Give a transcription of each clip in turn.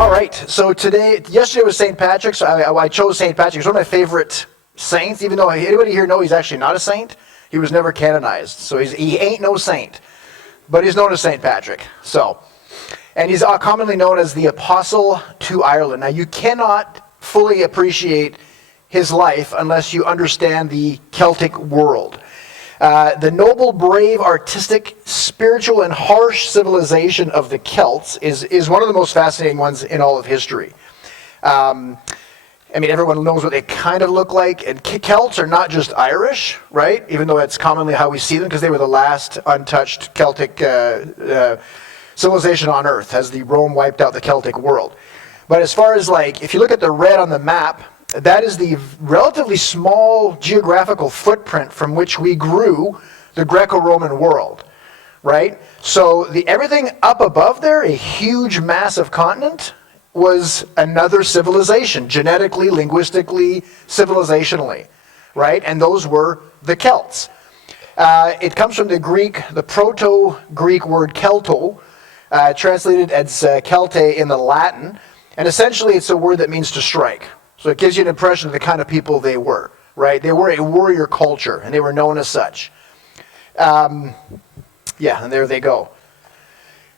All right, so yesterday was St. Patrick's. I chose St. Patrick. He's one of my favorite saints, even though anybody here know he's actually not a saint. He was never canonized, so he ain't no saint. But he's known as St. Patrick. And he's commonly known as the Apostle to Ireland. Now, you cannot fully appreciate his life unless you understand the Celtic world. The noble, brave, artistic, spiritual, and harsh civilization of the Celts is one of the most fascinating ones in all of history. Everyone knows what they kind of look like, and Celts are not just Irish, right? Even though that's commonly how we see them, because they were the last untouched Celtic civilization on Earth, as the Rome wiped out the Celtic world. But as far as if you look at the red on the map, that is the relatively small geographical footprint from which we grew the Greco-Roman world, right? So everything up above there, a huge, massive continent, was another civilization, genetically, linguistically, civilizationally, right? And those were the Celts. It comes from the Proto-Greek word kelto, translated as Celte in the Latin, and essentially it's a word that means to strike. So it gives you an impression of the kind of people they were, right? They were a warrior culture, and they were known as such. And there they go.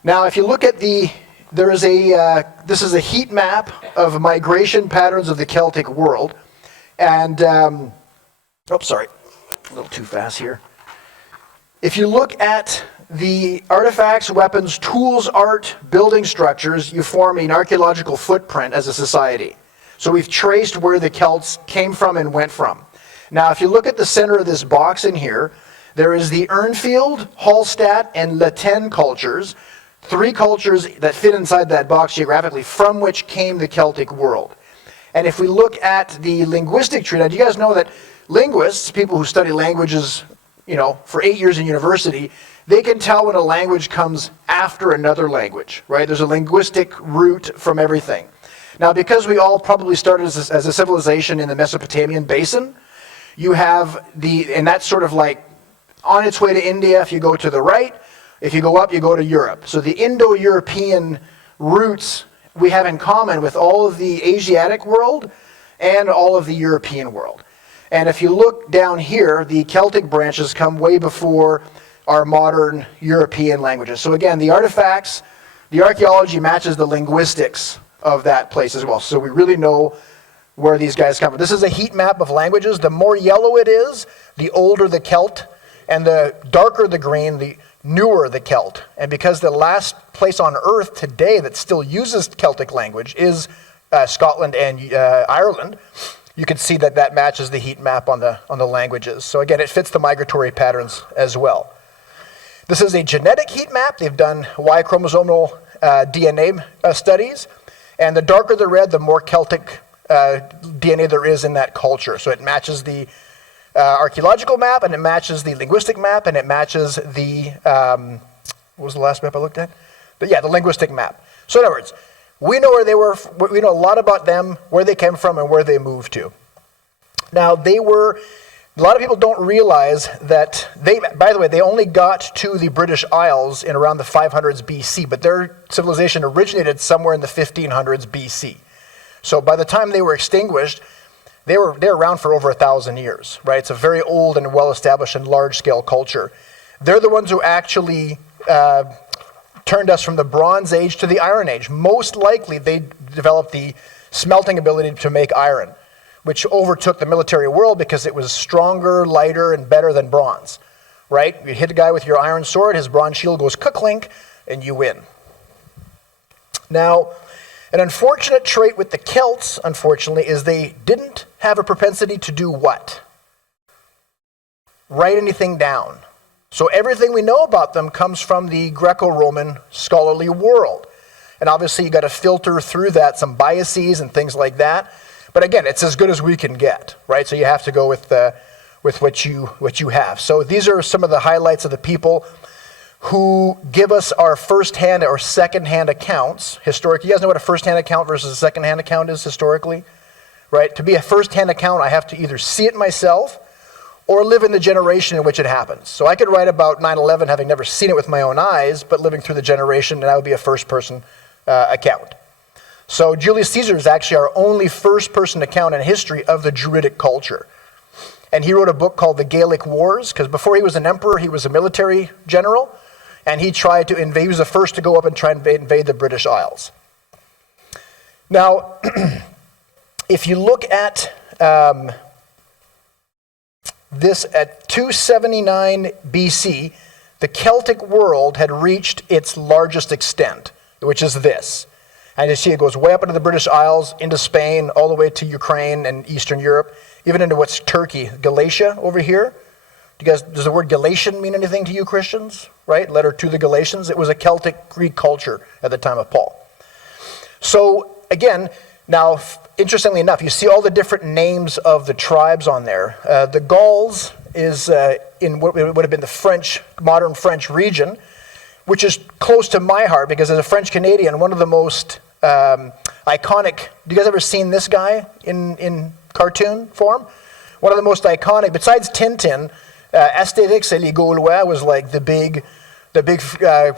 Now, if you look at this is a heat map of migration patterns of the Celtic world. And, sorry, a little too fast here. If you look at the artifacts, weapons, tools, art, building structures, you form an archaeological footprint as a society. So we've traced where the Celts came from and went from. Now, if you look at the center of this box in here, there is the Urnfield, Hallstatt, and Latin cultures, three cultures that fit inside that box geographically, from which came the Celtic world. And if we look at the linguistic tree, now do you guys know that linguists, people who study languages, for 8 years in university, they can tell when a language comes after another language, right? There's a linguistic root from everything. Now, because we all probably started as a civilization in the Mesopotamian basin, you have and that's sort of on its way to India if you go to the right. If you go up, you go to Europe. So the Indo-European roots we have in common with all of the Asiatic world and all of the European world. And if you look down here, the Celtic branches come way before our modern European languages. So again, the artifacts, the archaeology matches the linguistics of that place as well. So we really know where these guys come from. This is a heat map of languages. The more yellow it is, the older the Celt, and the darker the green, the newer the Celt. And because the last place on Earth today that still uses Celtic language is Scotland and Ireland, you can see that matches the heat map on the languages. So again, it fits the migratory patterns as well. This is a genetic heat map. They've done Y chromosomal DNA studies. And the darker the red, the more Celtic DNA there is in that culture. So it matches the archaeological map, and it matches the linguistic map, and it matches the, what was the last map I looked at? The linguistic map. So in other words, we know where they were, we know a lot about them, where they came from, and where they moved to. Now, a lot of people don't realize that by the way, they only got to the British Isles in around the 500s BC, but their civilization originated somewhere in the 1500s BC. So by the time they were extinguished, they were around for over 1,000 years, right? It's a very old and well-established and large-scale culture. They're the ones who actually turned us from the Bronze Age to the Iron Age. Most likely, they developed the smelting ability to make iron, which overtook the military world because it was stronger, lighter, and better than bronze, right? You hit a guy with your iron sword, his bronze shield goes ka-clink, and you win. Now, an unfortunate trait with the Celts, unfortunately, is they didn't have a propensity to do what? Write anything down. So everything we know about them comes from the Greco-Roman scholarly world. And obviously you got to filter through that, some biases and things like that. But again, it's as good as we can get, right? So you have to go with what you have. So these are some of the highlights of the people who give us our first-hand or second-hand accounts historically. You guys know what a first-hand account versus a second-hand account is historically, right? To be a first-hand account, I have to either see it myself or live in the generation in which it happens. So I could write about 9/11 having never seen it with my own eyes, but living through the generation, and that would be a first-person account. So Julius Caesar is actually our only first-person account in history of the Druidic culture. And he wrote a book called The Gallic Wars, because before he was an emperor, he was a military general, and he tried to invade. He was the first to go up and try and invade the British Isles. Now, if you look at this at 279 BC, the Celtic world had reached its largest extent, which is this. And you see it goes way up into the British Isles, into Spain, all the way to Ukraine and Eastern Europe, even into what's Turkey, Galatia over here. Does the word Galatian mean anything to you Christians? Right? Letter to the Galatians. It was a Celtic Greek culture at the time of Paul. So again, now interestingly enough, you see all the different names of the tribes on there. The Gauls is in what would have been the French, modern French region, which is close to my heart because as a French Canadian, one of the most iconic, do you guys ever seen this guy in cartoon form? One of the most iconic, besides Tintin, Astérix et les Gaulois was like the big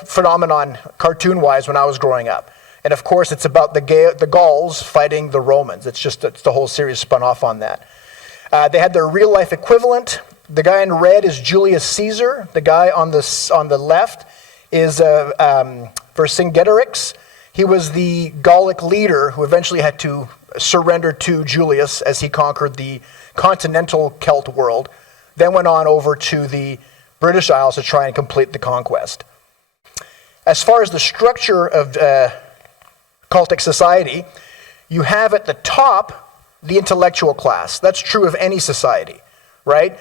phenomenon cartoon-wise when I was growing up. And of course, it's about the Gauls fighting the Romans. It's the whole series spun off on that. They had their real-life equivalent. The guy in red is Julius Caesar. The guy on the left is Vercingetorix. He was the Gallic leader who eventually had to surrender to Julius as he conquered the continental Celt world, then went on over to the British Isles to try and complete the conquest. As far as the structure of Celtic society, you have at the top the intellectual class. That's true of any society, right?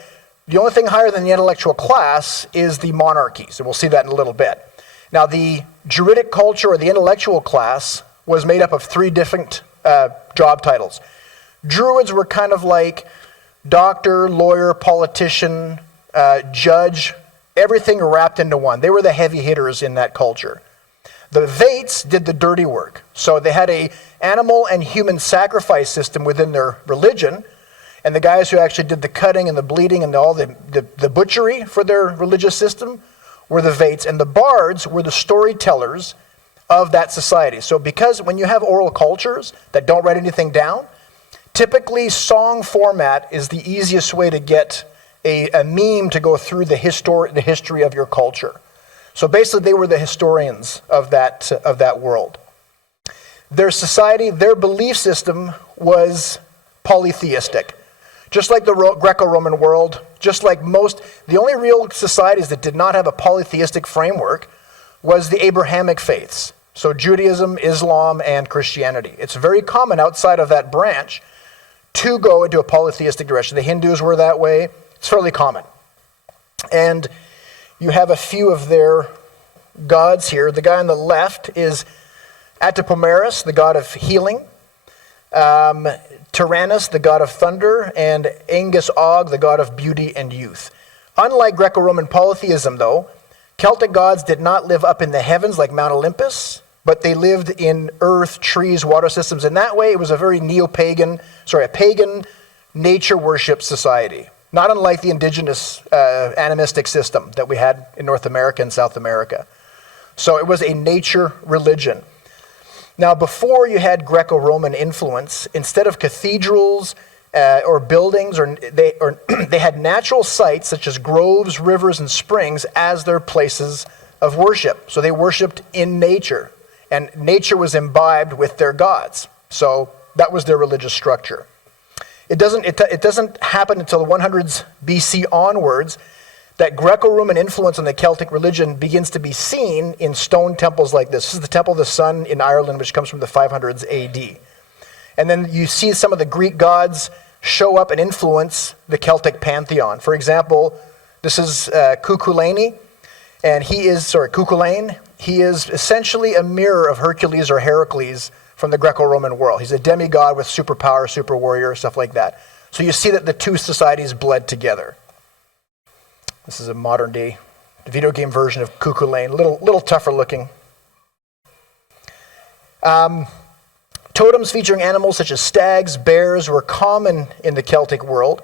The only thing higher than the intellectual class is the monarchies, and we'll see that in a little bit. Now, the Druidic culture, or the intellectual class, was made up of three different job titles. Druids were kind of like doctor, lawyer, politician, judge, everything wrapped into one. They were the heavy hitters in that culture. The Vates did the dirty work. So they had a animal and human sacrifice system within their religion, and the guys who actually did the cutting and the bleeding and all the butchery for their religious system were the Vates, and the bards were the storytellers of that society. So because when you have oral cultures that don't write anything down, typically song format is the easiest way to get a meme to go through the history of your culture. So basically they were the historians of that world. Their society, their belief system was polytheistic. Just like the Greco-Roman world, just like the only real societies that did not have a polytheistic framework was the Abrahamic faiths. So Judaism, Islam, and Christianity. It's very common outside of that branch to go into a polytheistic direction. The Hindus were that way. It's fairly common. And you have a few of their gods here. The guy on the left is Atipomeris, the god of healing. Tyrannus, the god of thunder, and Angus Og, the god of beauty and youth. Unlike Greco-Roman polytheism, though, Celtic gods did not live up in the heavens like Mount Olympus, but they lived in earth, trees, water systems. In that way, it was a very a pagan nature worship society, not unlike the indigenous animistic system that we had in North America and South America. So it was a nature religion. Now, before you had Greco-Roman influence, instead of cathedrals or buildings, they had natural sites such as groves, rivers, and springs as their places of worship. So they worshipped in nature, and nature was imbibed with their gods. So that was their religious structure. It doesn't happen until the 100s BC onwards that Greco-Roman influence on the Celtic religion begins to be seen in stone temples like this. This is the Temple of the Sun in Ireland, which comes from the 500s AD. And then you see some of the Greek gods show up and influence the Celtic pantheon. For example, this is Cuculain, and Cuculain. He is essentially a mirror of Hercules or Heracles from the Greco-Roman world. He's a demigod with superpower, super warrior, stuff like that. So you see that the two societies bled together. This is a modern-day video game version of Cuculain, a little tougher looking. Totems featuring animals such as stags, bears were common in the Celtic world,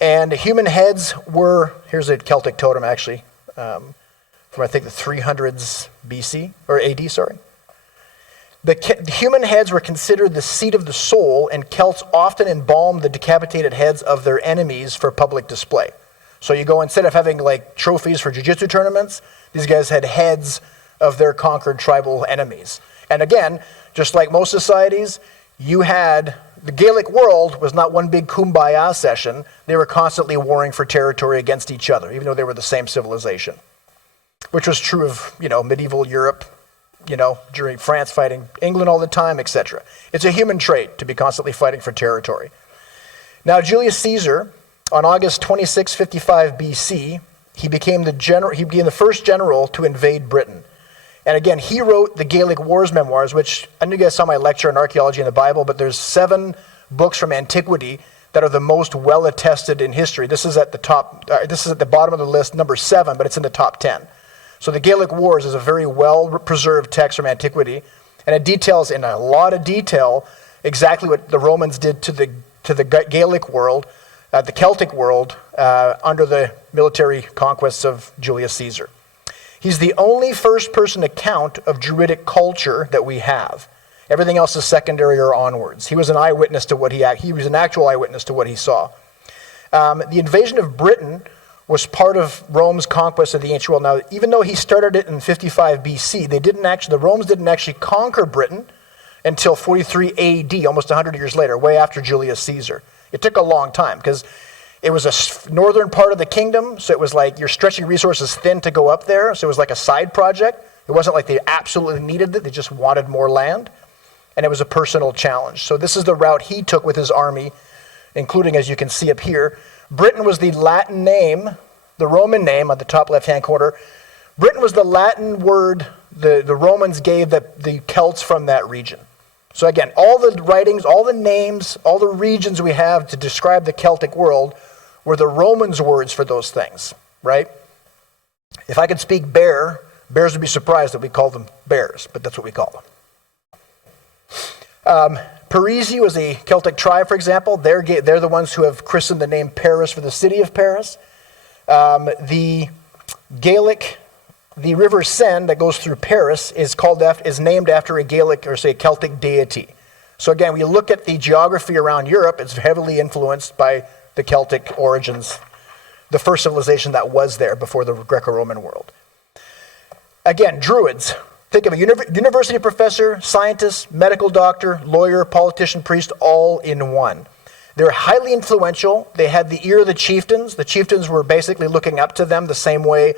and human heads were, here's a Celtic totem actually, from I think the 300s BC, or AD, sorry. The human heads were considered the seat of the soul, and Celts often embalmed the decapitated heads of their enemies for public display. So you go, instead of having like trophies for jiu-jitsu tournaments, these guys had heads of their conquered tribal enemies. And again, just like most societies, you had, the Gaelic world was not one big kumbaya session. They were constantly warring for territory against each other, even though they were the same civilization, which was true of, medieval Europe, during France fighting England all the time, etc. It's a human trait to be constantly fighting for territory. Now, Julius Caesar, on August 26, 55 BC, he became the first general to invade Britain. And again, he wrote the Gallic Wars memoirs, which I know you guys saw my lecture on archaeology in the Bible, but there's 7 books from antiquity that are the most well attested in history. This is at the top. This is at the bottom of the list, number 7, but it's in the top 10. So the Gallic Wars is a very well-preserved text from antiquity, and it details in a lot of detail exactly what the Romans did to the Gallic world, the Celtic world, under the military conquests of Julius Caesar. He's the only first-person account of Druidic culture that we have. Everything else is secondary or onwards. He was an eyewitness to he was an actual eyewitness to what he saw. The invasion of Britain was part of Rome's conquest of the ancient world. Now, even though he started it in 55 BC, the Romans didn't actually conquer Britain until 43 AD, almost 100 years later, way after Julius Caesar. It took a long time because it was a northern part of the kingdom, so it was like you're stretching resources thin to go up there, so it was like a side project. It wasn't like they absolutely needed it, they just wanted more land, and it was a personal challenge. So this is the route he took with his army, including, as you can see up here, Britain was the Latin name, the Roman name on the top left-hand corner. Britain was the Latin word the Romans gave the Celts from that region. So again, all the writings, all the names, all the regions we have to describe the Celtic world were the Romans' words for those things, right? If I could speak bears would be surprised that we call them bears, but that's what we call them. Parisi was a Celtic tribe, for example. They're the ones who have christened the name Paris for the city of Paris. The Gaelic, the River Seine that goes through Paris is named after a Gaelic or say Celtic deity. So again, when you look at the geography around Europe, it's heavily influenced by the Celtic origins, the first civilization that was there before the Greco-Roman world. Again, Druids. Think of a university professor, scientist, medical doctor, lawyer, politician, priest, all in one. They're highly influential. They had the ear of the chieftains. The chieftains were basically looking up to them the same way,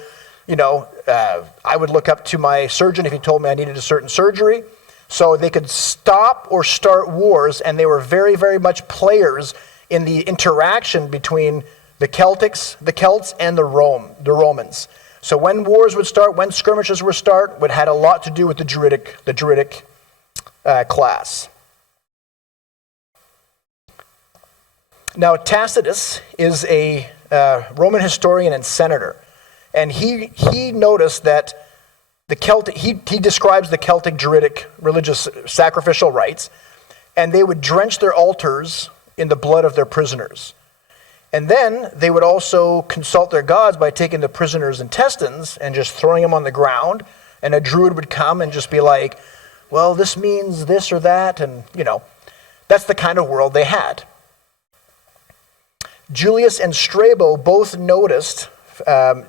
I would look up to my surgeon if he told me I needed a certain surgery. So they could stop or start wars, and they were very, very much players in the interaction between the Celts and the Romans. So when wars would start, when skirmishes would start, it had a lot to do with the Druidic class. Now, Tacitus is a Roman historian and senator, and he noticed that the Celtic, he describes the Celtic Druidic religious sacrificial rites, and they would drench their altars in the blood of their prisoners. And then they would also consult their gods by taking the prisoners' intestines and just throwing them on the ground. And a druid would come and just be like, well, this means this or that. And, that's the kind of world they had. Julius and Strabo both noticed,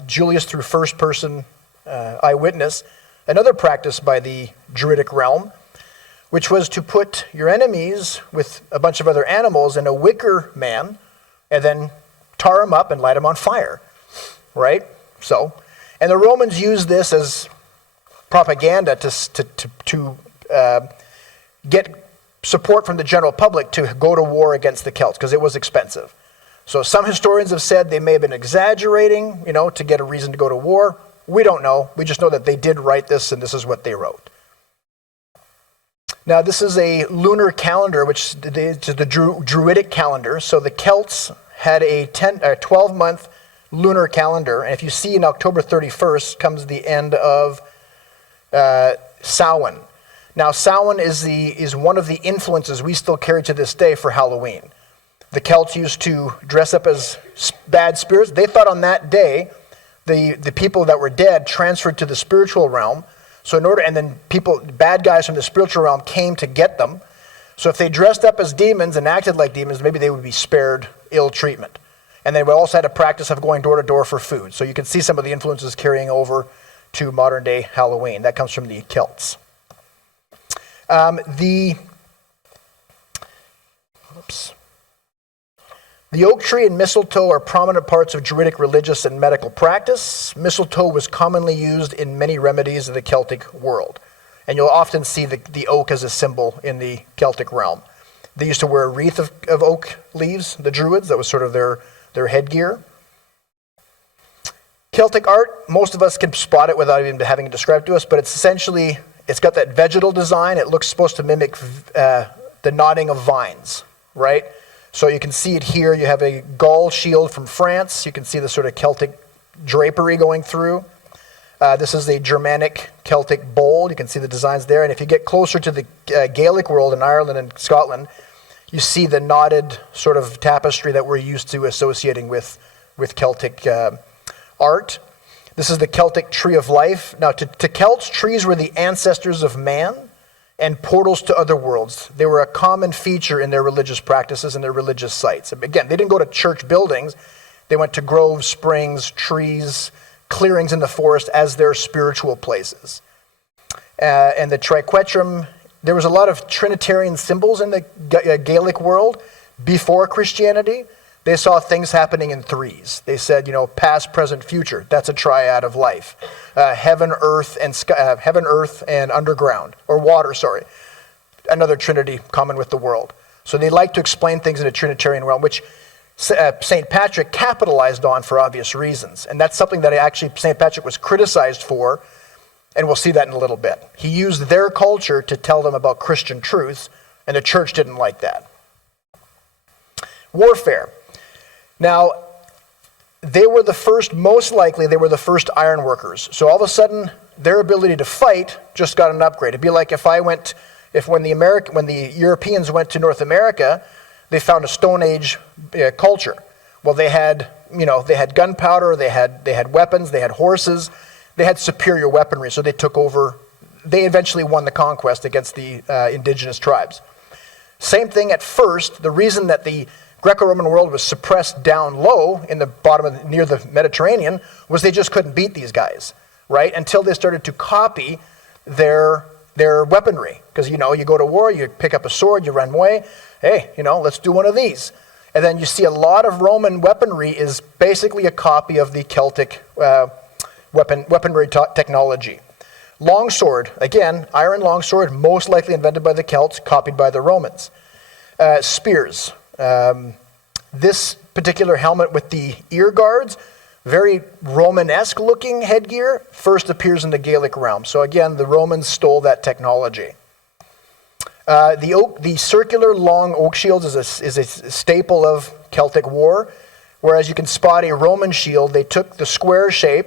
Julius through first-person eyewitness, another practice by the Druidic realm, which was to put your enemies with a bunch of other animals in a wicker man, and then tar them up and light them on fire, right? So, and the Romans used this as propaganda to get support from the general public to go to war against the Celts, because it was expensive. So some historians have said they may have been exaggerating, to get a reason to go to war. We don't know. We just know that they did write this, and this is what they wrote. Now, this is a lunar calendar, which is the Druidic calendar. So the Celts had a 12-month lunar calendar. And if you see in October 31st comes the end of Samhain. Now, Samhain is one of the influences we still carry to this day for Halloween. The Celts used to dress up as bad spirits. They thought on that day, the people that were dead transferred to the spiritual realm. So and then bad guys from the spiritual realm came to get them. So if they dressed up as demons and acted like demons, maybe they would be spared ill treatment. And they also had a practice of going door to door for food. So you can see some of the influences carrying over to modern day Halloween. That comes from the Celts. The oak tree and mistletoe are prominent parts of Druidic religious and medical practice. Mistletoe was commonly used in many remedies of the Celtic world. And you'll often see the oak as a symbol in the Celtic realm. They used to wear a wreath of oak leaves, the Druids. That was sort of their headgear. Celtic art, most of us can spot it without even having it described to us, but it's got that vegetal design. It looks supposed to mimic the nodding of vines, right? So you can see it here. You have a Gaul shield from France. You can see the sort of Celtic drapery going through. This is a Germanic Celtic bowl. You can see the designs there. And if you get closer to the Gaelic world in Ireland and Scotland, you see the knotted sort of tapestry that we're used to associating with Celtic art. This is the Celtic tree of life. Now, to Celts, trees were the ancestors of man and portals to other worlds. They were a common feature in their religious practices and their religious sites. Again, they didn't go to church buildings. They went to groves, springs, trees, clearings in the forest as their spiritual places. And the triquetrum, there was a lot of Trinitarian symbols in the Gaelic world before Christianity. They saw things happening in threes. They said, past, present, future. That's a triad of life. Heaven, earth, and underground, or water, sorry. Another trinity common with the world. So they like to explain things in a Trinitarian realm, which St. Patrick capitalized on for obvious reasons. And that's something that actually St. Patrick was criticized for, and we'll see that in a little bit. He used their culture to tell them about Christian truths, and the church didn't like that. Warfare. Now, most likely they were the first iron workers. So all of a sudden, their ability to fight just got an upgrade. It'd be like when the Europeans went to North America, they found a Stone Age culture. Well, they had gunpowder, they had weapons, they had horses, they had superior weaponry, so they took over. They eventually won the conquest against the indigenous tribes. Same thing at first. The reason that the Greco-Roman world was suppressed down low in the bottom near the Mediterranean was they just couldn't beat these guys, right? Until they started to copy their weaponry. Because, you go to war, you pick up a sword, you run away. Hey, let's do one of these. And then you see a lot of Roman weaponry is basically a copy of the Celtic weaponry technology. Longsword, again, iron longsword, most likely invented by the Celts, copied by the Romans. Spears. This particular helmet with the ear guards, very Romanesque looking headgear, first appears in the Gaelic realm. So again, the Romans stole that technology. The circular long oak shield is a staple of Celtic war, whereas you can spot a Roman shield. They took the square shape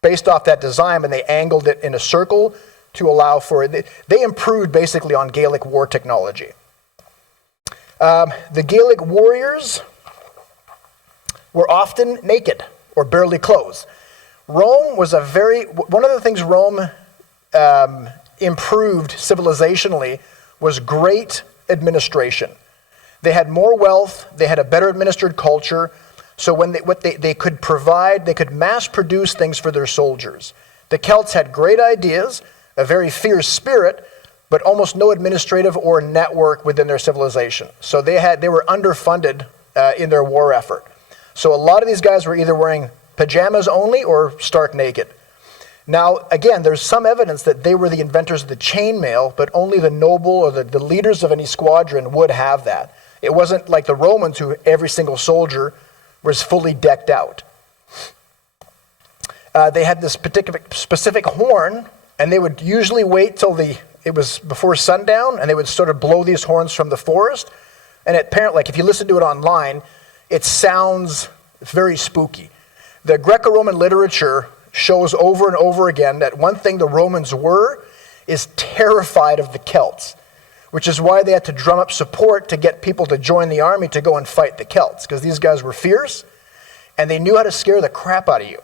based off that design and they angled it in a circle to allow for it. They improved basically on Gaelic war technology. The Gaelic warriors were often naked or barely clothed. Rome was one of the things Rome improved civilizationally was great administration. They had more wealth, they had a better administered culture, so they could provide, they could mass produce things for their soldiers. The Celts had great ideas, a very fierce spirit, but almost no administrative or network within their civilization. So they were underfunded in their war effort. So a lot of these guys were either wearing pajamas only or stark naked. Now, again, there's some evidence that they were the inventors of the chainmail, but only the noble or the leaders of any squadron would have that. It wasn't like the Romans, who every single soldier was fully decked out. They had this specific horn, and they would usually wait till it was before sundown, and they would sort of blow these horns from the forest. And apparently, if you listen to it online, it sounds very spooky. The Greco-Roman literature shows over and over again that one thing the Romans were is terrified of the Celts, which is why they had to drum up support to get people to join the army to go and fight the Celts, because these guys were fierce, and they knew how to scare the crap out of you.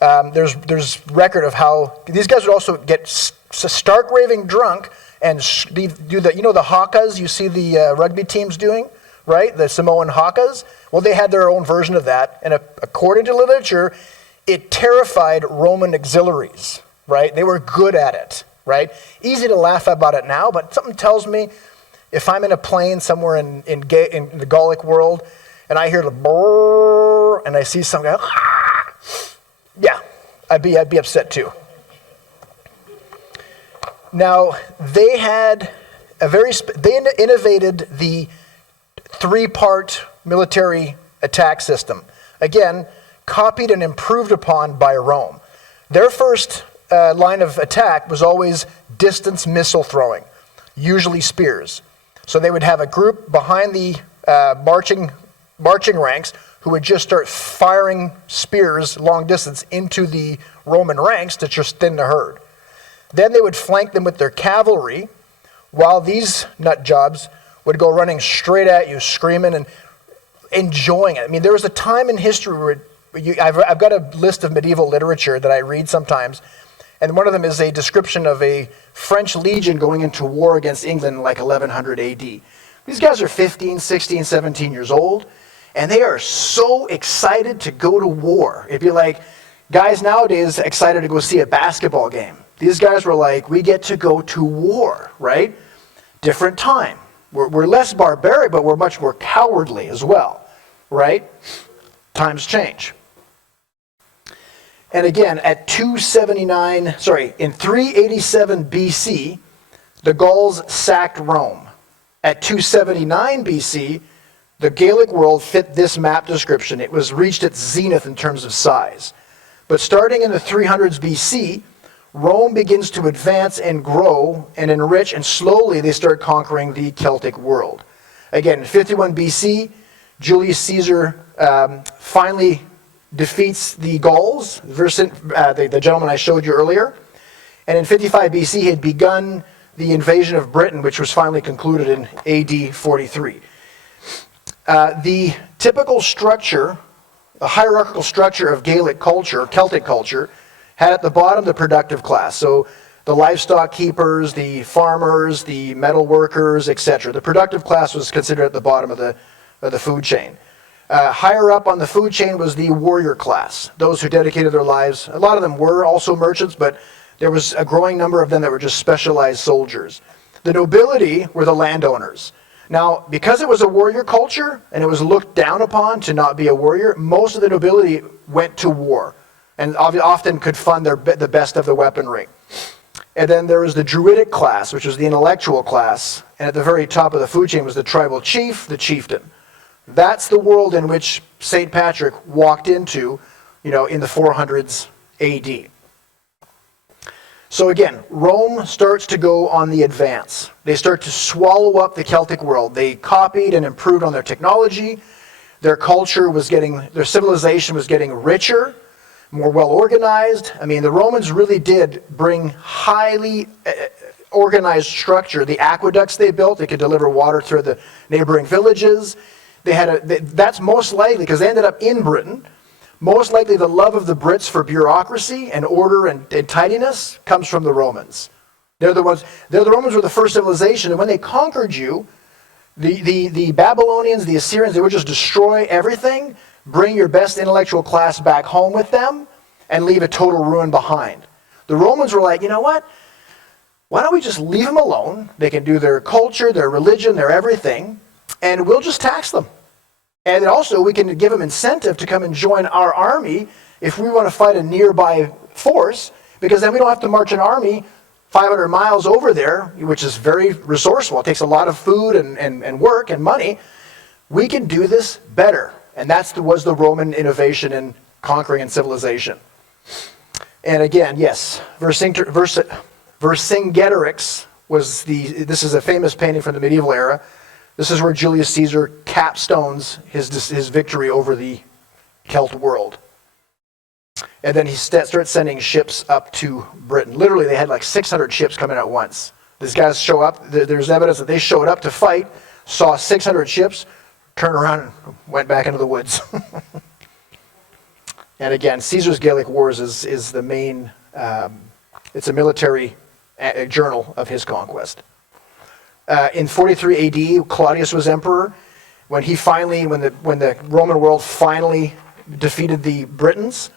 There's record of how these guys would also get stark raving drunk and do the hakas you see the rugby teams doing, right? The Samoan hakas. Well, they had their own version of that, and according to literature, it terrified Roman auxiliaries, right? They were good at it, right? Easy to laugh about it now, but something tells me if I'm in a plane somewhere in the Gallic world and I hear the brrr and I see some guy, yeah, I'd be upset too. Now, they had they innovated the 3-part military attack system. Again, copied and improved upon by Rome. Their first line of attack was always distance missile throwing, usually spears. So they would have a group behind the marching ranks who would just start firing spears long distance into the Roman ranks to just thin the herd. Then they would flank them with their cavalry, while these nut jobs would go running straight at you, screaming and enjoying it. I mean, there was a time in history where I've got a list of medieval literature that I read sometimes, and one of them is a description of a French legion going into war against England in like 1100 AD. These guys are 15, 16, 17 years old, and they are so excited to go to war. It'd be like guys nowadays excited to go see a basketball game. These guys were like, we get to go to war, right? Different time. We're less barbaric, but we're much more cowardly as well, right? Times change. And again, in 387 BC, the Gauls sacked Rome. At 279 BC, the Gallic world fit this map description. It was reached its zenith in terms of size. But starting in the 300s BC, Rome begins to advance and grow and enrich, and slowly they start conquering the Celtic world. Again, in 51 BC, Julius Caesar finally defeats the Gauls, the gentleman I showed you earlier. And in 55 BC, he had begun the invasion of Britain, which was finally concluded in AD 43. The typical structure, the hierarchical structure of Gaelic culture, Celtic culture, had at the bottom the productive class. So the livestock keepers, the farmers, the metal workers, etc. The productive class was considered at the bottom of the food chain. Higher up on the food chain was the warrior class, those who dedicated their lives. A lot of them were also merchants, but there was a growing number of them that were just specialized soldiers. The nobility were the landowners. Now, because it was a warrior culture and it was looked down upon to not be a warrior, most of the nobility went to war and often could fund the best of the weaponry. And then there was the druidic class, which was the intellectual class, and at the very top of the food chain was the tribal chief, the chieftain. That's the world in which St. Patrick walked into, in the 400s AD. So again, Rome starts to go on the advance. They start to swallow up the Celtic world. They copied and improved on their technology. Their culture was their civilization was getting richer, more well organized. I mean, the Romans really did bring highly organized structure. The aqueducts they built, they could deliver water through the neighboring villages. That's most likely, because they ended up in Britain, most likely the love of the Brits for bureaucracy and order and tidiness comes from the Romans. The Romans were the first civilization, and when they conquered you, the Babylonians, the Assyrians, they would just destroy everything, bring your best intellectual class back home with them, and leave a total ruin behind. The Romans were like, you know what? Why don't we just leave them alone? They can do their culture, their religion, their everything, and we'll just tax them. And also, we can give them incentive to come and join our army if we want to fight a nearby force, because then we don't have to march an army 500 miles over there, which is very resourceful. It takes a lot of food and work and money. We can do this better. And that was the Roman innovation in conquering and civilization. And again, yes, Vercingetorix this is a famous painting from the medieval era. This is where Julius Caesar capstones his victory over the Celt world. And then he starts sending ships up to Britain. Literally, they had like 600 ships coming at once. These guys show up. There's evidence that they showed up to fight, saw 600 ships, turned around and went back into the woods. And again, Caesar's Gallic Wars is the main, it's a military journal of his conquest. In 43 AD, Claudius was emperor. When the Roman world finally defeated the Britons,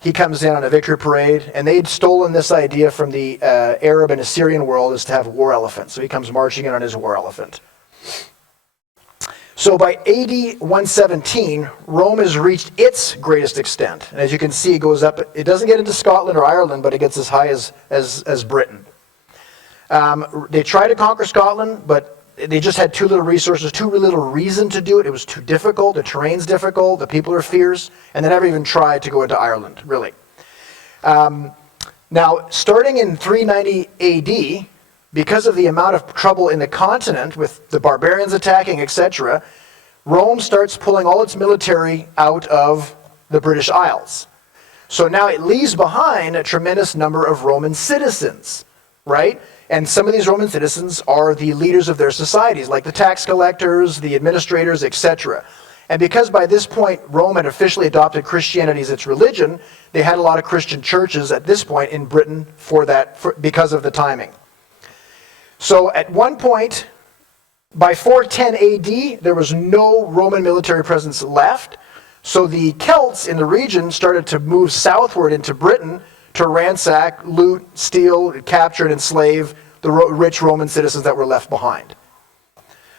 he comes in on a victory parade, and they'd stolen this idea from the Arab and Assyrian world as to have war elephants. So he comes marching in on his war elephant. So by AD 117, Rome has reached its greatest extent. And as you can see, it goes up. It doesn't get into Scotland or Ireland, but it gets as high as Britain. They tried to conquer Scotland, but they just had too little resources, too little reason to do it. It was too difficult. The terrain's difficult. The people are fierce. And they never even tried to go into Ireland, really. Now, starting in 390 AD, because of the amount of trouble in the continent with the barbarians attacking, etc., Rome starts pulling all its military out of the British Isles. So now it leaves behind a tremendous number of Roman citizens, right? And some of these Roman citizens are the leaders of their societies, like the tax collectors, the administrators, etc. And because by this point Rome had officially adopted Christianity as its religion, they had a lot of Christian churches at this point in Britain because of the timing. So at one point, by 410 AD, there was no Roman military presence left. So the Celts in the region started to move southward into Britain to ransack, loot, steal, capture, and enslave the rich Roman citizens that were left behind.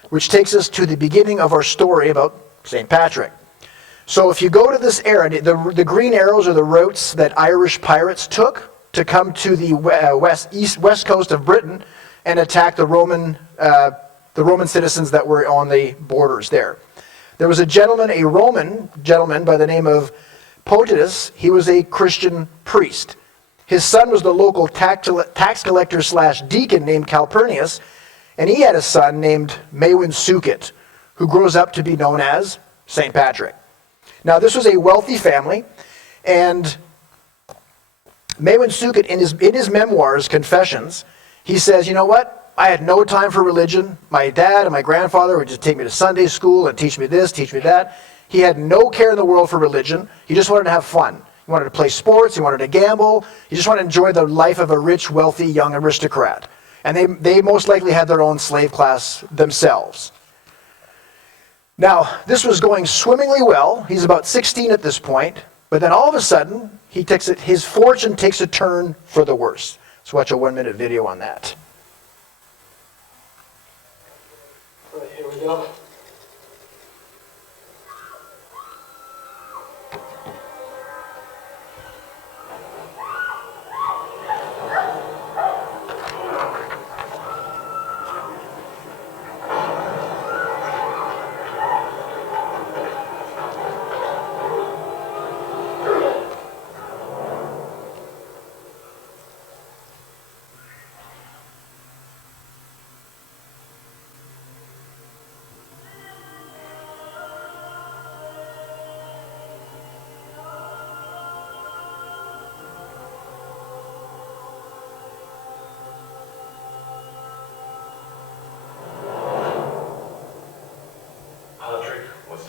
Which takes us to the beginning of our story about St. Patrick. So if you go to this era, the green arrows are the routes that Irish pirates took to come to the west coast of Britain and attack the Roman citizens that were on the borders there. There was a Roman gentleman by the name of Patricius. He was a Christian priest. His son was the local tax collector / deacon named Calpurnius, and he had a son named Maewyn Succat, who grows up to be known as St. Patrick. Now, this was a wealthy family, and Maewyn Succat, in his memoirs, Confessions, he says, you know what? I had no time for religion. My dad and my grandfather would just take me to Sunday school and teach me this, teach me that. He had no care in the world for religion. He just wanted to have fun. He wanted to play sports. He wanted to gamble. He just wanted to enjoy the life of a rich, wealthy, young aristocrat. And they most likely had their own slave class themselves. Now, this was going swimmingly well. He's about 16 at this point. But then all of a sudden, his fortune takes a turn for the worse. Let's watch a 1-minute video on that. Right, here we go.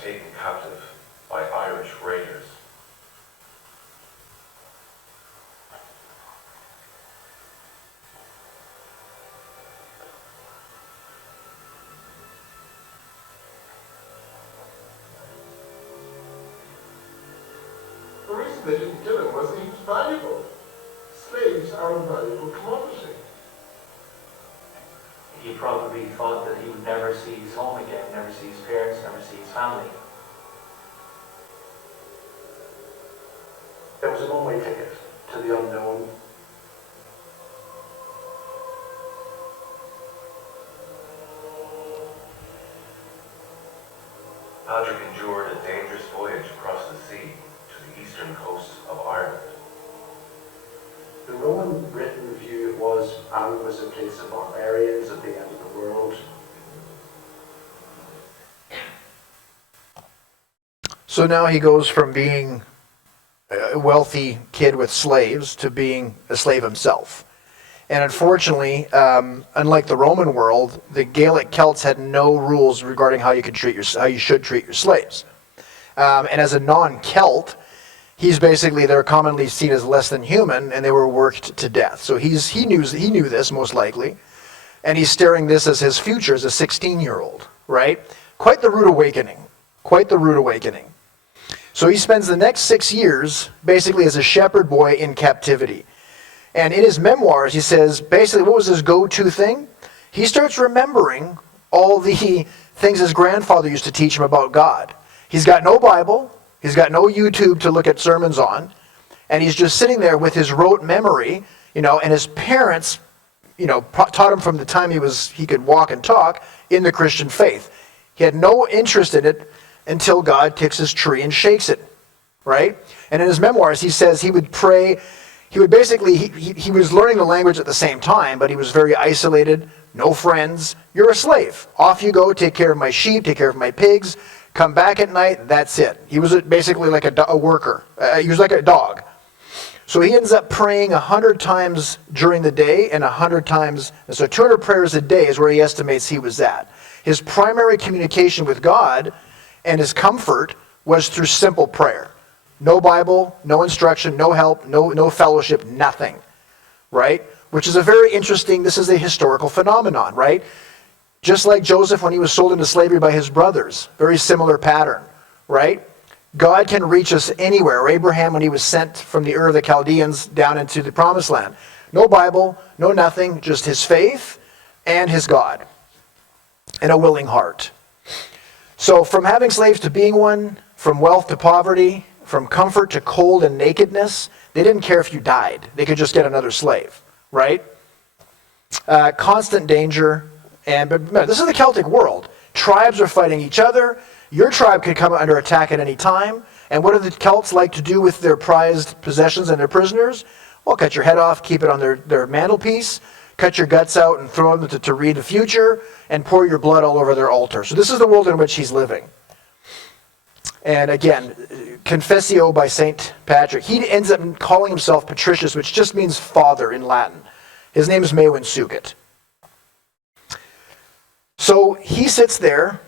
Taken captive by Irish raiders. The reason they didn't kill him was he was valuable. Slaves are a valuable commodity. He probably thought that he would never see his home again, never see his parents, never see his family. It was a one-way ticket to the unknown. Patrick endured a dangerous voyage across the sea to the eastern coast of Ireland. The Roman Britain view it was Ireland was a place of barbarians at the end of the world. So now he goes from being a wealthy kid with slaves to being a slave himself. And unfortunately, unlike the Roman world, the Gaelic Celts had no rules regarding how you should treat your slaves. And as a non-Celt, they're commonly seen as less than human, and they were worked to death. So he knew this most likely, and he's staring this as his future as a 16-year-old, right? Quite the rude awakening. Quite the rude awakening. So he spends the next 6 years basically as a shepherd boy in captivity. And in his memoirs, he says, basically, what was his go-to thing? He starts remembering all the things his grandfather used to teach him about God. He's got no Bible. He's got no YouTube to look at sermons on. And he's just sitting there with his rote memory, and his parents, taught him from the time he could walk and talk in the Christian faith. He had no interest in it until God kicks his tree and shakes it, right? And in his memoirs, he says he would pray. He would basically, he was learning the language at the same time, but he was very isolated, no friends. You're a slave. Off you go, take care of my sheep, take care of my pigs, come back at night, that's it. He was basically like a worker. He was like a dog. So he ends up praying 100 times during the day and 100 times, so 200 prayers a day is where he estimates he was at. His primary communication with God and his comfort was through simple prayer. No Bible, no instruction, no help, no fellowship, nothing, right? Which is a very interesting, this is a historical phenomenon, right? Just like Joseph when he was sold into slavery by his brothers, very similar pattern, right? God can reach us anywhere. Or Abraham when he was sent from the Ur of the Chaldeans down into the Promised Land. No Bible, no nothing, just his faith and his God. And a willing heart. So from having slaves to being one, from wealth to poverty, from comfort to cold and nakedness, they didn't care if you died. They could just get another slave, right? Constant danger. But remember, this is the Celtic world. Tribes are fighting each other. Your tribe could come under attack at any time. And what do the Celts like to do with their prized possessions and their prisoners? Well, cut your head off, keep it on their mantelpiece, cut your guts out and throw them to read the future, and pour your blood all over their altar. So this is the world in which he's living. And again, Confessio by St. Patrick. He ends up calling himself Patricius, which just means father in Latin. His name is Maewyn Succat. So he sits there,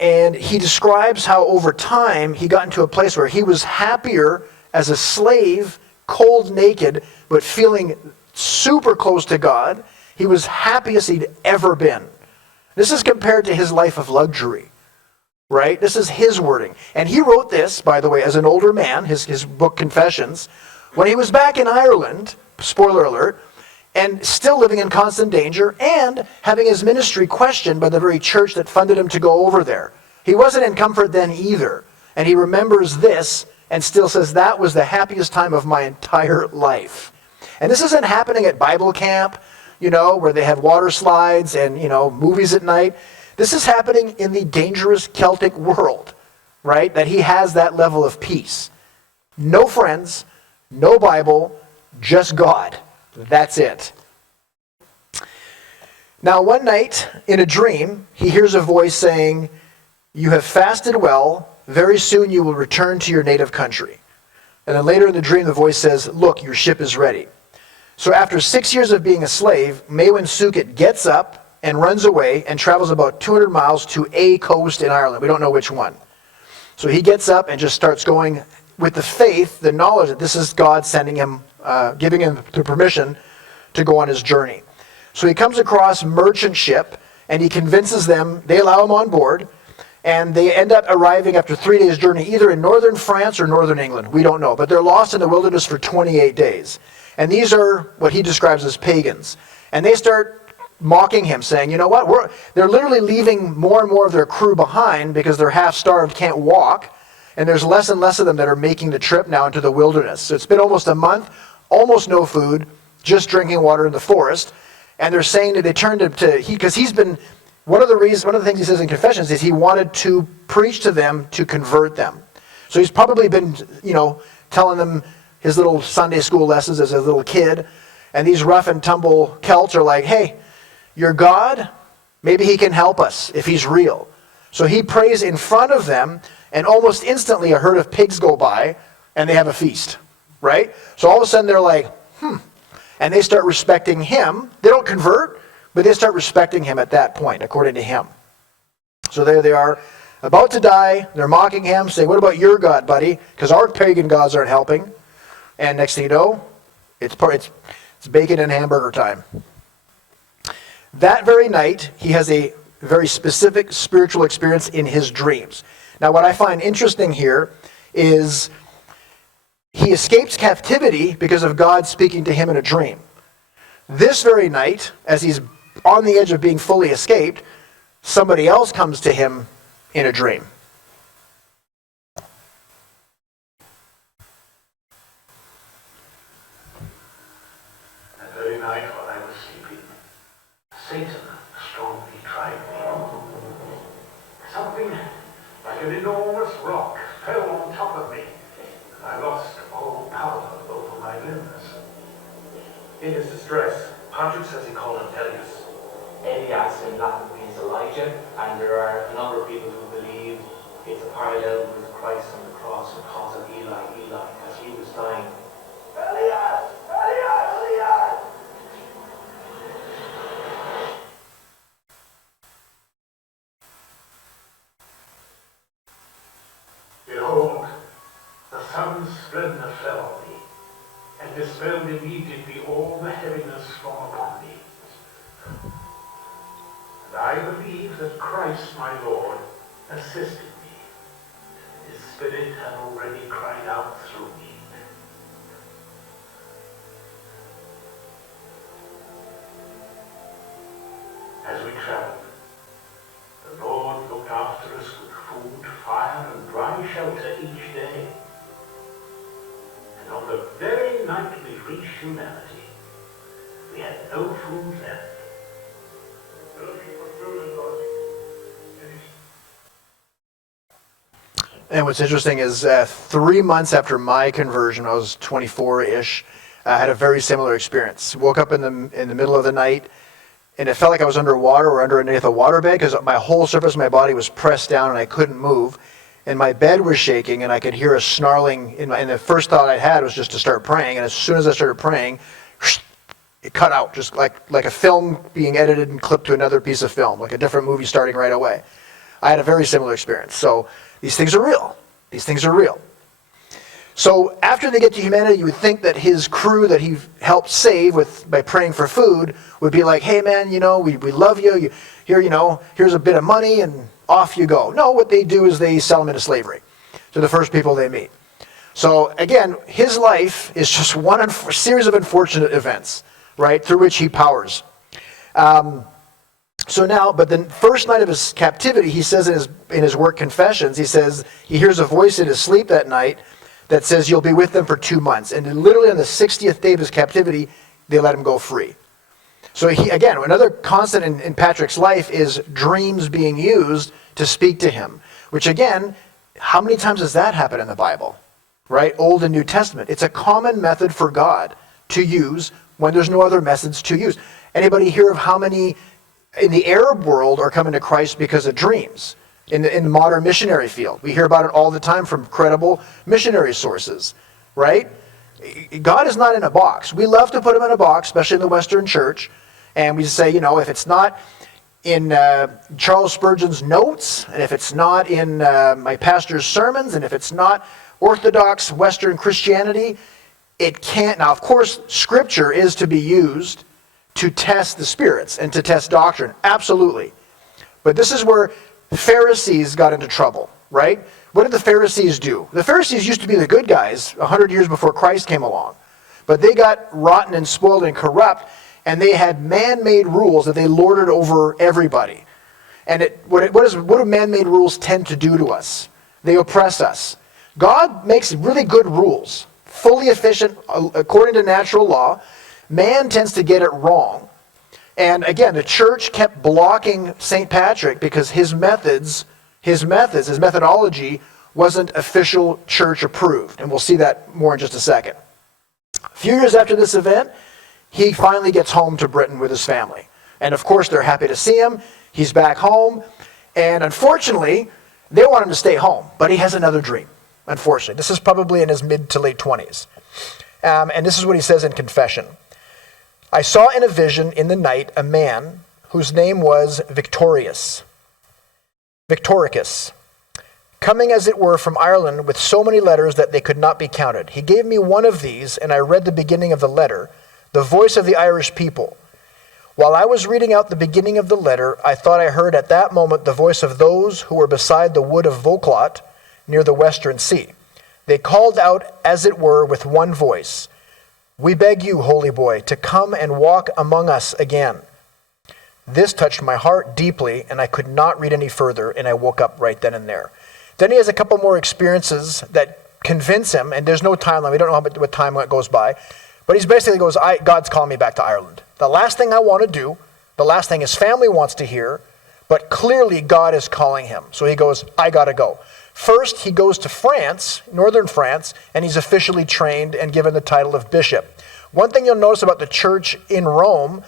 and he describes how over time he got into a place where he was happier as a slave, cold, naked, but feeling super close to God. He was happiest he'd ever been. This is compared to his life of luxury, right? This is his wording. And he wrote this, by the way, as an older man, his book Confessions, when he was back in Ireland, spoiler alert, and still living in constant danger and having his ministry questioned by the very church that funded him to go over there. He wasn't in comfort then either. And he remembers this and still says, that was the happiest time of my entire life. And this isn't happening at Bible camp, where they have water slides and, movies at night. This is happening in the dangerous Celtic world, right? That he has that level of peace. No friends, no Bible, just God. That's it. Now, one night, in a dream, he hears a voice saying, "You have fasted well. Very soon you will return to your native country." And then later in the dream, the voice says, "Look, your ship is ready." So after 6 years of being a slave, Maewyn Succat gets up and runs away and travels about 200 miles to a coast in Ireland. We don't know which one. So he gets up and just starts going with the faith, the knowledge that this is God sending him, giving him the permission to go on his journey. So he comes across merchant ship and he convinces them, they allow him on board, and they end up arriving after 3 days' journey either in northern France or northern England. We don't know, but they're lost in the wilderness for 28 days. And these are what he describes as pagans. And they start mocking him, saying, you know what, they're literally leaving more and more of their crew behind because they're half-starved, can't walk, and there's less and less of them that are making the trip now into the wilderness. So it's been almost a month, almost no food, just drinking water in the forest. And they're saying that they turned to because he's been, one of the things he says in Confessions is he wanted to preach to them to convert them. So he's probably been, telling them his little Sunday school lessons as a little kid. And these rough and tumble Celts are like, hey, your God, maybe he can help us if he's real. So he prays in front of them, and almost instantly a herd of pigs go by, and they have a feast, right? So all of a sudden they're like, and they start respecting him. They don't convert, but they start respecting him at that point, according to him. So there they are. about to die. They're mocking him, saying, what about your God, buddy? Because our pagan gods aren't helping. And next thing you know, it's bacon and hamburger time. That very night, he has a very specific spiritual experience in his dreams. Now, what I find interesting here is he escapes captivity because of God speaking to him in a dream. This very night, as he's on the edge of being fully escaped, somebody else comes to him in a dream. That very night while I was sleeping, Satan strongly tried me. Something like an enormous rock fell on top of me, and I lost all power over my limbs. In his distress, Patrick says he called him Elias. Elias in Latin means Elijah, and there are a number of people who believe it's a parallel with Christ on the cross and calls him Eli, Eli, as he was dying. Elias! Elias! Elias! Behold, the sun's splendor fell on me, and dispelled immediately all the heaviness from upon me. And I believe that Christ my Lord assisted me. His Spirit had already cried out through me. As we traveled, the Lord looked after us with food, fire, and dry shelter each day. And on the very night we reached humanity, we had no food left. Looking for food and lodging. And what's interesting is 3 months after my conversion, I was 24-ish, I had a very similar experience. Woke up in the middle of the night, and it felt like I was underwater or underneath a waterbed because my whole surface of my body was pressed down and I couldn't move. And my bed was shaking and I could hear a snarling. And the first thought I had was just to start praying. And as soon as I started praying, it cut out, just like a film being edited and clipped to another piece of film, like a different movie starting right away. I had a very similar experience. So these things are real. These things are real. So after they get to humanity, you would think that his crew that he helped save by praying for food would be like, hey man, we love you. Here's a bit of money and off you go. No, what they do is they sell him into slavery to the first people they meet. So again, his life is just one series of unfortunate events, right, through which he powers. So now, but the first night of his captivity, he says in his work Confessions, he says he hears a voice in his sleep that night that says you'll be with them for 2 months. And then literally on the 60th day of his captivity, they let him go free. So again, another constant in Patrick's life is dreams being used to speak to him. Which again, how many times does that happen in the Bible? Right? Old and New Testament. It's a common method for God to use when there's no other methods to use. Anybody hear of how many in the Arab world are coming to Christ because of dreams? In the modern missionary field. We hear about it all the time from credible missionary sources, right? God is not in a box. We love to put him in a box, especially in the Western church, and we say, if it's not in Charles Spurgeon's notes, and if it's not in my pastor's sermons, and if it's not Orthodox Western Christianity, it can't. Now, of course, Scripture is to be used to test the spirits and to test doctrine, absolutely. But this is where Pharisees got into trouble, right? What did the Pharisees do? The Pharisees used to be the good guys 100 years before Christ came along. But they got rotten and spoiled and corrupt, and they had man-made rules that they lorded over everybody. And what do man-made rules tend to do to us? They oppress us. God makes really good rules, fully efficient according to natural law. Man tends to get it wrong. And again, the church kept blocking St. Patrick because his methodology wasn't official church approved. And we'll see that more in just a second. A few years after this event, he finally gets home to Britain with his family. And of course, they're happy to see him. He's back home. And unfortunately, they want him to stay home. But he has another dream, unfortunately. This is probably in his mid to late 20s. And this is what he says in Confession. I saw in a vision in the night a man whose name was Victoricus. coming as it were from Ireland with so many letters that they could not be counted. He gave me one of these, and I read the beginning of the letter, the voice of the Irish people. While I was reading out the beginning of the letter, I thought I heard at that moment the voice of those who were beside the wood of Vauclot near the western sea. They called out, as it were, with one voice, "We beg you, holy boy, to come and walk among us again." This touched my heart deeply, and I could not read any further, and I woke up right then and there. Then he has a couple more experiences that convince him, and there's no timeline. We don't know what time goes by. But he basically goes, God's calling me back to Ireland. The last thing I want to do, the last thing his family wants to hear, but clearly God is calling him. So he goes, I got to go. First, he goes to France, northern France, and he's officially trained and given the title of bishop. One thing you'll notice about the church in Rome,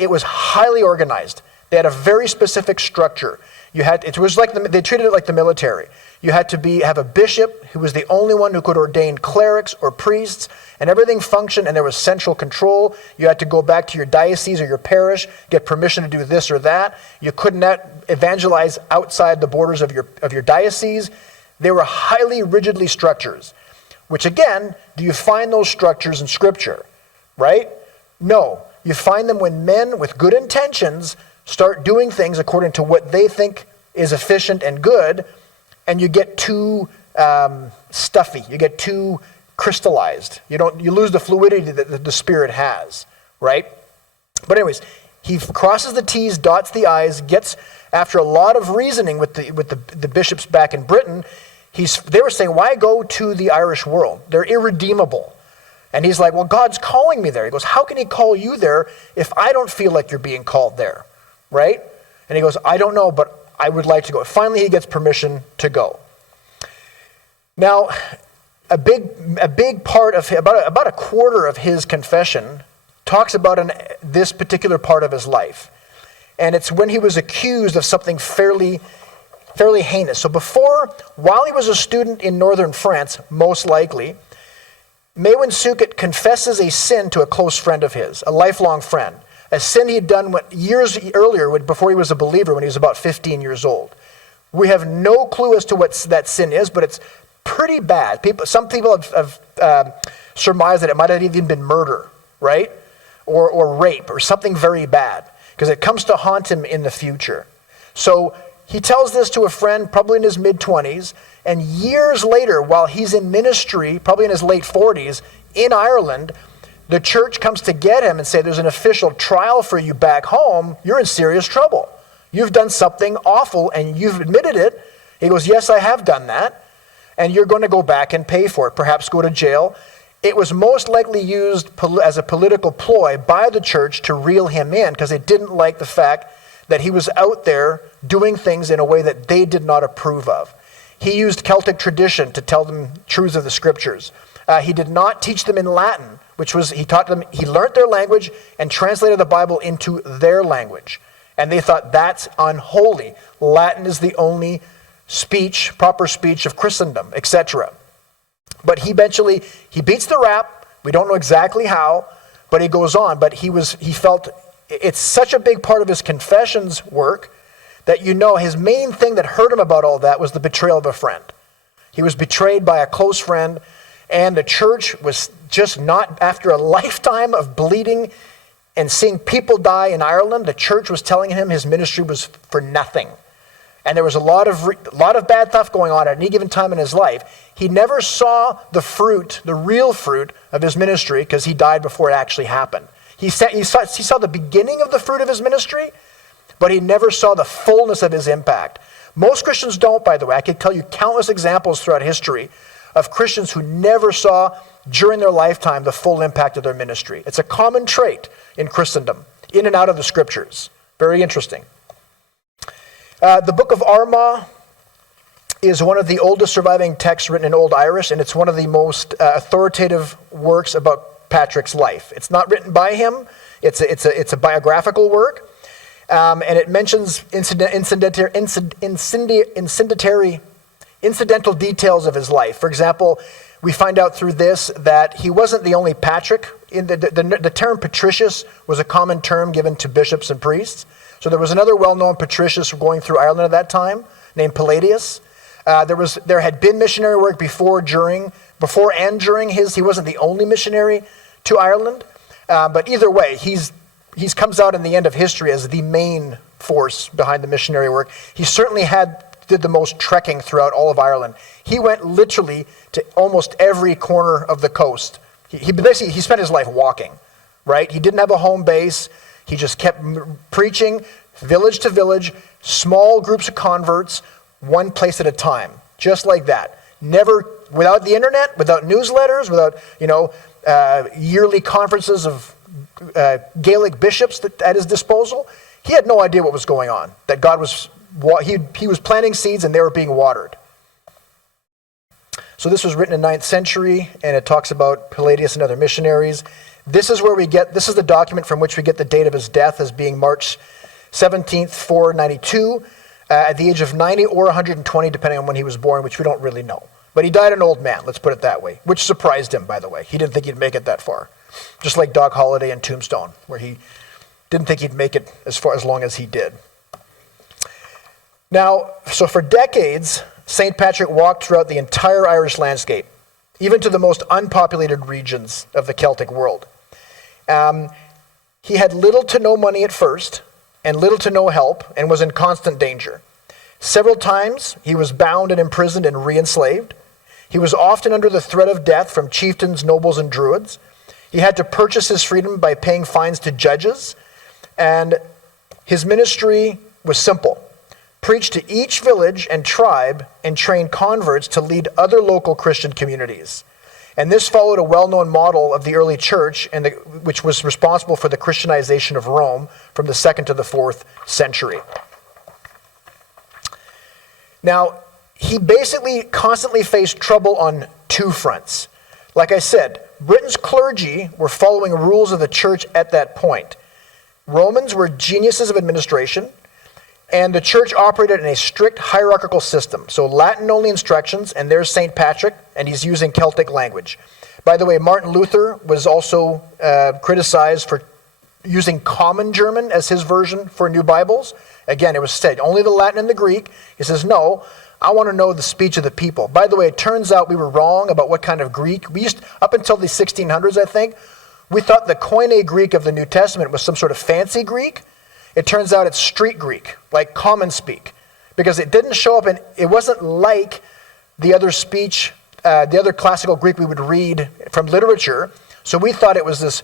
it was highly organized. They had a very specific structure. It was like they treated it like the military. You had to have a bishop who was the only one who could ordain clerics or priests, and everything functioned, and there was central control. You had to go back to your diocese or your parish, get permission to do this or that. You couldn't evangelize outside the borders of your diocese. They were highly rigidly structures, which again, do you find those structures in Scripture, right? No. You find them when men with good intentions start doing things according to what they think is efficient and good, and you get too stuffy. You get too crystallized. You lose the fluidity that the Spirit has, right? But anyways, he crosses the T's, dots the I's, gets, after a lot of reasoning with the bishops back in Britain, they were saying, why go to the Irish world? They're irredeemable. And he's like, well, God's calling me there. He goes, how can he call you there if I don't feel like you're being called there, right? And he goes, I don't know, but I would like to go. Finally, he gets permission to go. Now, a big part of about a quarter of his confession talks about this particular part of his life, and it's when he was accused of something fairly heinous. So while he was a student in northern France, most likely, Maewyn Succat confesses a sin to a close friend of his, a lifelong friend, a sin he had done years earlier before he was a believer when he was about 15 years old. We have no clue as to what that sin is, but it's pretty bad. Some people have surmised that it might have even been murder, right? Or rape, or something very bad, because it comes to haunt him in the future. So he tells this to a friend, probably in his mid-20s, and years later, while he's in ministry, probably in his late 40s, in Ireland, the church comes to get him and say, there's an official trial for you back home. You're in serious trouble. You've done something awful, and you've admitted it. He goes, yes, I have done that. And you're going to go back and pay for it, perhaps go to jail. It was most likely used as a political ploy by the church to reel him in, because they didn't like the fact that he was out there doing things in a way that they did not approve of. He used Celtic tradition to tell them truths of the Scriptures. He did not teach them in Latin, he learned their language and translated the Bible into their language. And they thought that's unholy. Latin is the only proper speech of Christendom, etc. But he beats the rap. We don't know exactly how, but he goes on. But he felt it's such a big part of his confessions work that his main thing that hurt him about all that was the betrayal of a friend. He was betrayed by a close friend, and the church was just not, after a lifetime of bleeding and seeing people die in Ireland, the church was telling him his ministry was for nothing. And there was a lot of bad stuff going on at any given time in his life. He never saw the real fruit of his ministry, because he died before it actually happened. He saw the beginning of the fruit of his ministry, but he never saw the fullness of his impact. Most Christians don't, by the way. I could tell you countless examples throughout history of Christians who never saw during their lifetime the full impact of their ministry. It's a common trait in Christendom, in and out of the Scriptures. Very interesting. The Book of Armagh is one of the oldest surviving texts written in Old Irish, and it's one of the most authoritative works about Patrick's life. It's not written by him. It's a biographical work, and it mentions incidental details of his life. For example, we find out through this that he wasn't the only Patrick. The term Patricius was a common term given to bishops and priests. So there was another well-known Patricius going through Ireland at that time, named Palladius. There had been missionary work before and during his. He wasn't the only missionary to Ireland, but either way, he's comes out in the end of history as the main force behind the missionary work. He certainly did the most trekking throughout all of Ireland. He went literally to almost every corner of the coast. He spent his life walking, right? He didn't have a home base. He just kept preaching village to village, small groups of converts, one place at a time, just like that. Never, without the internet, without newsletters, without, yearly conferences of Gaelic bishops at his disposal. He had no idea what was going on, that God was, he was planting seeds and they were being watered. So this was written in 9th century, and it talks about Palladius and other missionaries. This is the document from which we get the date of his death as being March 17th, 492, at the age of 90 or 120, depending on when he was born, which we don't really know. But he died an old man, let's put it that way, which surprised him, by the way. He didn't think he'd make it that far. Just like Doc Holliday and Tombstone, where he didn't think he'd make it as long as he did. Now, so for decades, St. Patrick walked throughout the entire Irish landscape, even to the most unpopulated regions of the Celtic world. He had little to no money at first, and little to no help, and was in constant danger. Several times, he was bound and imprisoned and re-enslaved. He was often under the threat of death from chieftains, nobles, and druids. He had to purchase his freedom by paying fines to judges, and his ministry was simple. Preach to each village and tribe and train converts to lead other local Christian communities. And this followed a well-known model of the early church, which was responsible for the Christianization of Rome from the 2nd to the 4th century. Now, he basically constantly faced trouble on two fronts. Like I said, Britain's clergy were following rules of the church at that point. Romans were geniuses of administration, and the church operated in a strict hierarchical system. So Latin-only instructions, and there's St. Patrick, and he's using Celtic language. By the way, Martin Luther was also criticized for using Common German as his version for new Bibles. Again, it was said, only the Latin and the Greek. He says, no, I want to know the speech of the people. By the way, it turns out we were wrong about what kind of Greek. Up until the 1600s, I think, we thought the Koine Greek of the New Testament was some sort of fancy Greek. It turns out it's street Greek, like common speak, because it didn't show up it wasn't like the other speech, the other classical Greek we would read from literature. So we thought it was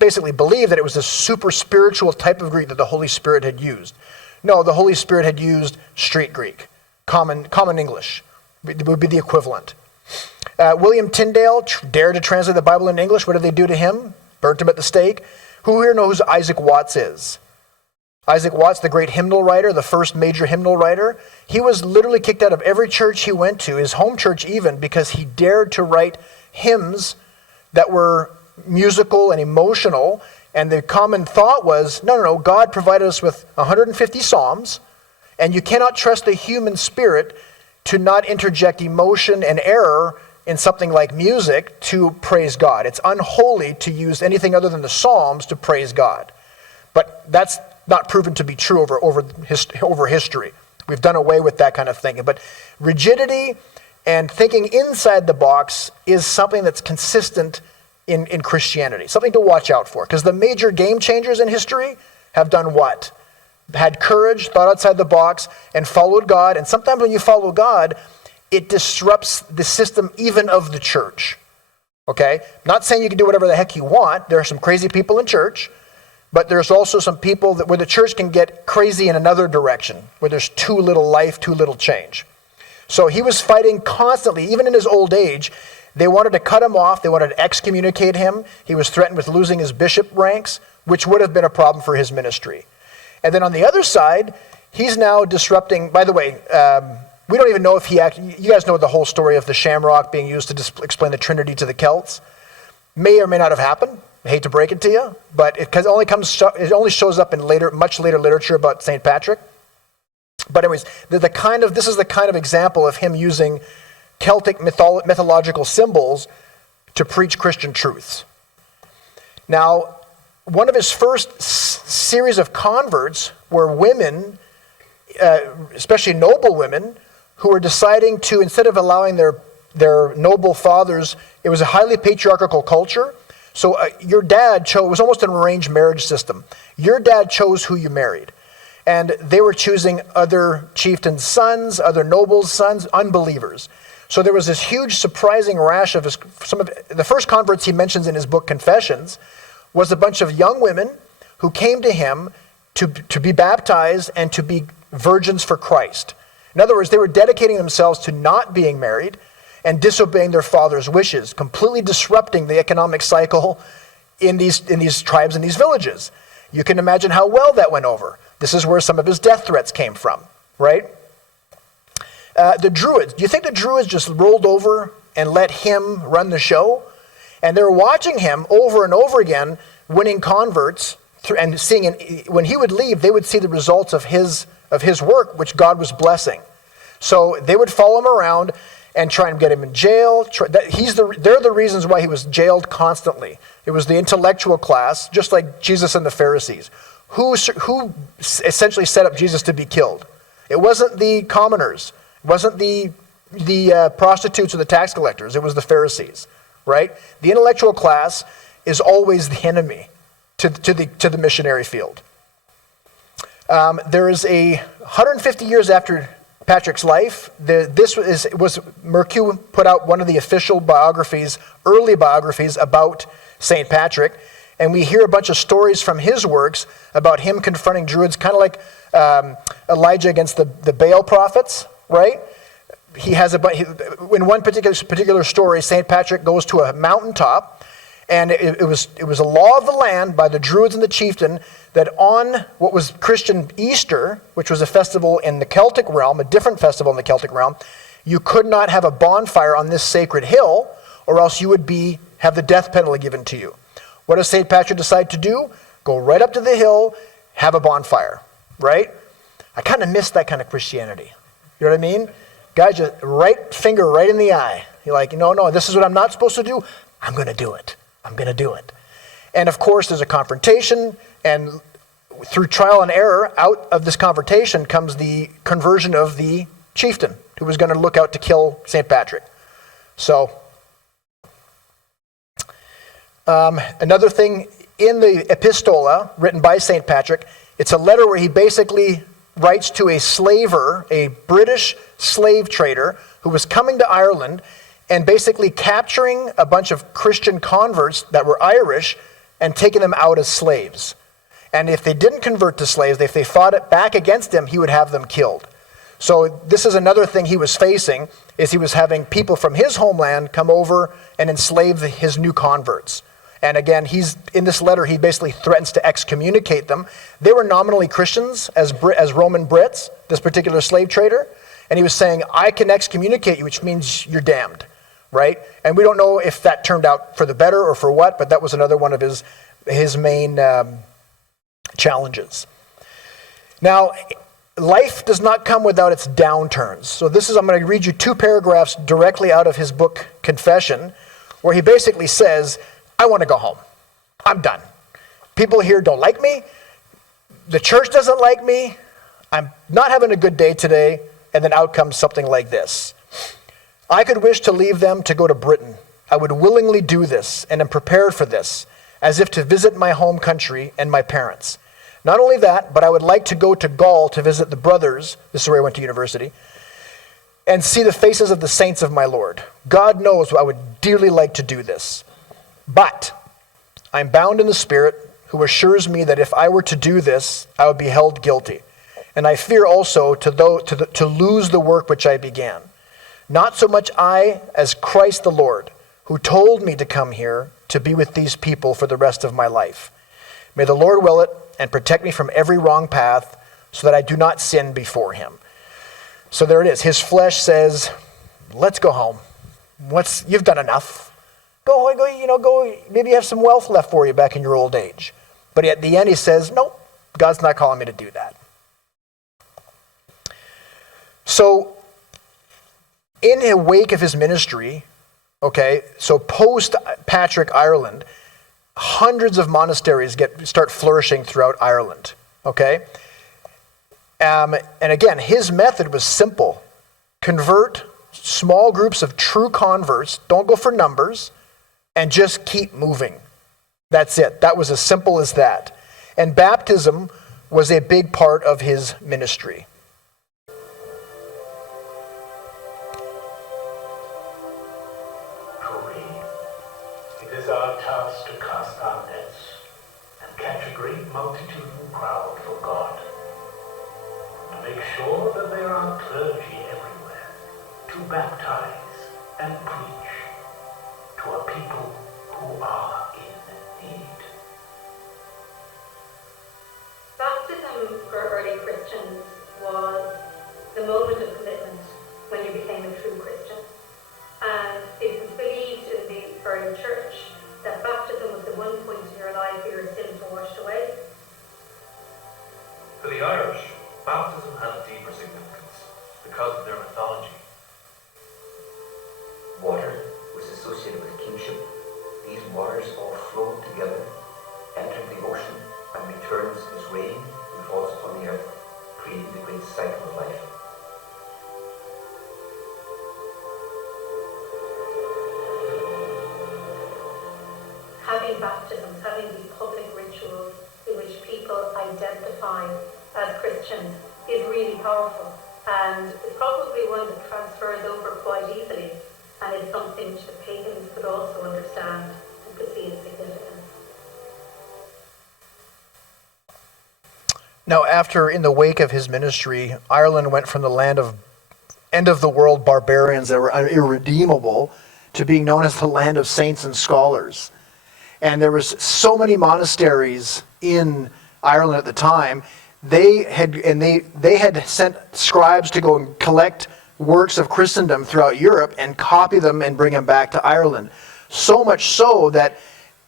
basically believed that it was this super spiritual type of Greek that the Holy Spirit had used. No, the Holy Spirit had used street Greek, common English. It would be the equivalent. William Tyndale dared to translate the Bible in English. What did they do to him? Burnt him at the stake. Who here knows who Isaac Watts is? Isaac Watts, the great hymnal writer, the first major hymnal writer, he was literally kicked out of every church he went to, his home church even, because he dared to write hymns that were musical and emotional, and the common thought was, no, God provided us with 150 psalms, and you cannot trust the human spirit to not interject emotion and error in something like music to praise God. It's unholy to use anything other than the psalms to praise God. But that's not proven to be true over history. We've done away with that kind of thinking. But rigidity and thinking inside the box is something that's consistent in Christianity, something to watch out for. Because the major game changers in history have done what? Had courage, thought outside the box, and followed God. And sometimes when you follow God, it disrupts the system even of the church. Okay? Not saying you can do whatever the heck you want. There are some crazy people in church. But there's also some people where the church can get crazy in another direction, where there's too little life, too little change. So he was fighting constantly, even in his old age. They wanted to cut him off. They wanted to excommunicate him. He was threatened with losing his bishop ranks, which would have been a problem for his ministry. And then on the other side, he's now disrupting, by the way, we don't even know if you guys know the whole story of the shamrock being used to explain the Trinity to the Celts. May or may not have happened. I hate to break it to you, but it only shows up in much later literature about St. Patrick. But anyways, this is the kind of example of him using Celtic mythological symbols to preach Christian truths. Now, one of his first series of converts were women, especially noble women, who were deciding to, instead of allowing their noble fathers, it was a highly patriarchal culture. So your dad chose, it was almost an arranged marriage system. Your dad chose who you married. And they were choosing other chieftains' sons, other nobles' sons, unbelievers. So there was this huge surprising rash of the first converts he mentions in his book Confessions was a bunch of young women who came to him to be baptized and to be virgins for Christ. In other words, they were dedicating themselves to not being married and disobeying their father's wishes, completely disrupting the economic cycle in these tribes and these villages. You can imagine how well that went over. This is where some of his death threats came from, right? The Druids, do you think the Druids just rolled over and let him run the show? And they're watching him over and over again, winning converts, and seeing, when he would leave, they would see the results of his work, which God was blessing. So they would follow him around and try and get him in jail. They're the reasons why he was jailed constantly. It was the intellectual class, just like Jesus and the Pharisees, who essentially set up Jesus to be killed. It wasn't the commoners. It wasn't the prostitutes or the tax collectors. It was the Pharisees, right? The intellectual class is always the enemy to the missionary field. There is 150 years after Patrick's life, Mercue put out one of the official biographies, early biographies about St. Patrick, and we hear a bunch of stories from his works about him confronting Druids, kind of like Elijah against the Baal prophets, right? He has in one particular story, St. Patrick goes to a mountaintop, and it was a law of the land by the Druids and the chieftain that on what was Christian Easter, which was a festival in the Celtic realm, a different festival in the Celtic realm, you could not have a bonfire on this sacred hill, or else you would have the death penalty given to you. What does St. Patrick decide to do? Go right up to the hill, have a bonfire, right? I kind of miss that kind of Christianity. You know what I mean? Guy just right finger right in the eye. You're like, no, this is what I'm not supposed to do. I'm going to do it. I'm going to do it. And of course, there's a confrontation, and through trial and error, out of this confrontation comes the conversion of the chieftain who was going to look out to kill St. Patrick. So, another thing in the Epistola written by St. Patrick, it's a letter where he basically writes to a slaver, a British slave trader who was coming to Ireland and basically capturing a bunch of Christian converts that were Irish and taking them out as slaves. And if they didn't convert to slaves, if they fought it back against him, he would have them killed. So this is another thing he was facing, is he was having people from his homeland come over and enslave his new converts. And again, in this letter, he basically threatens to excommunicate them. They were nominally Christians as Roman Brits, this particular slave trader. And he was saying, I can excommunicate you, which means you're damned, right? And we don't know if that turned out for the better or for what, but that was another one of his main challenges. Now, life does not come without its downturns. So I'm going to read you 2 paragraphs directly out of his book, Confession, where he basically says, I want to go home. I'm done. People here don't like me. The church doesn't like me. I'm not having a good day today. And then out comes something like this. I could wish to leave them to go to Britain. I would willingly do this and am prepared for this, as if to visit my home country and my parents. Not only that, but I would like to go to Gaul to visit the brothers, this is where I went to university, and see the faces of the saints of my Lord. God knows I would dearly like to do this. But I'm bound in the Spirit, who assures me that if I were to do this, I would be held guilty. And I fear also to lose the work which I began. Not so much I as Christ the Lord, who told me to come here to be with these people for the rest of my life. May the Lord will it and protect me from every wrong path, so that I do not sin before him. So there it is. His flesh says, let's go home. You've done enough. Go, maybe you have some wealth left for you back in your old age. But at the end he says, nope, God's not calling me to do that. So, in the wake of his ministry, so post-Patrick Ireland, hundreds of monasteries start flourishing throughout Ireland, And again, his method was simple. convert small groups of true converts, don't go for numbers, and just keep moving. That's it. That was as simple as that. And baptism was a big part of his ministry. Truly, it is our task to cast our nets and catch a great multitudinal crowd for God, to make sure that there are clergy everywhere, to baptize and preach to a people who are in need. Baptism for early Christians was the moment of commitment when you became a true Christian. And it was believed in the early church that baptism was the one point in your life where your sins were washed away. For the Irish, baptism has deeper significance because of their mythology. Water was associated with kingship. These waters all flowed together, entered the ocean, and returns as rain and falls upon the earth, creating the great cycle of life. Having baptisms, having these public rituals in which people identify as Christians is really powerful, and it's probably one that transfers over quite easily, and it's something which the pagans could also understand and could see its significance. Now, after, in the wake of his ministry, Ireland went from the land of end-of-the-world barbarians that were irredeemable to being known as the land of saints and scholars. And there was so many monasteries in Ireland at the time. They had sent scribes to go and collect works of Christendom throughout Europe and copy them and bring them back to Ireland. So much so that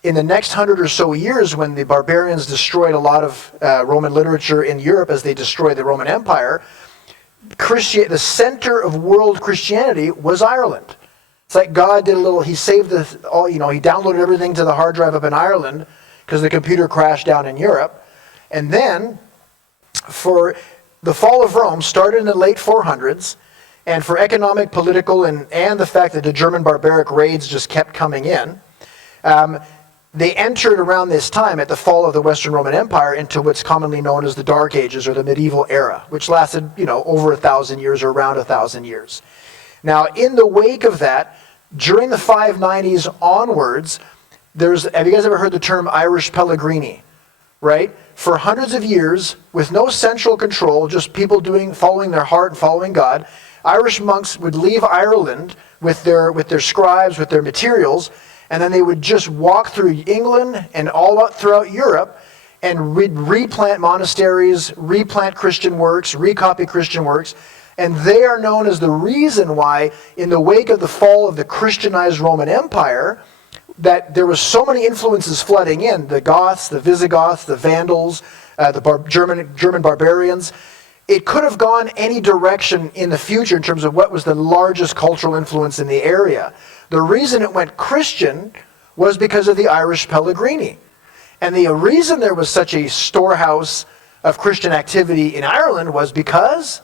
in the next 100 or so years, when the barbarians destroyed a lot of Roman literature in Europe as they destroyed the Roman Empire, the center of world Christianity was Ireland. It's like God did he saved he downloaded everything to the hard drive up in Ireland because the computer crashed down in Europe. And then, for the fall of Rome started in the late 400s, and for economic, political, and the fact that the German barbaric raids just kept coming in, they entered around this time at the fall of the Western Roman Empire into what's commonly known as the Dark Ages or the medieval era, which lasted, over 1,000 years or around 1,000 years. Now, in the wake of that, during the 590s onwards, have you guys ever heard the term Irish Pellegrini? Right? For hundreds of years, with no central control, just people following their heart and following God, Irish monks would leave Ireland with their scribes, with their materials, and then they would just walk through England and all out throughout Europe and replant monasteries, replant Christian works, recopy Christian works. And they are known as the reason why, in the wake of the fall of the Christianized Roman Empire, that there was so many influences flooding in, the Goths, the Visigoths, the Vandals, the German barbarians. It could have gone any direction in the future in terms of what was the largest cultural influence in the area. The reason it went Christian was because of the Irish Pellegrini. And the reason there was such a storehouse of Christian activity in Ireland was because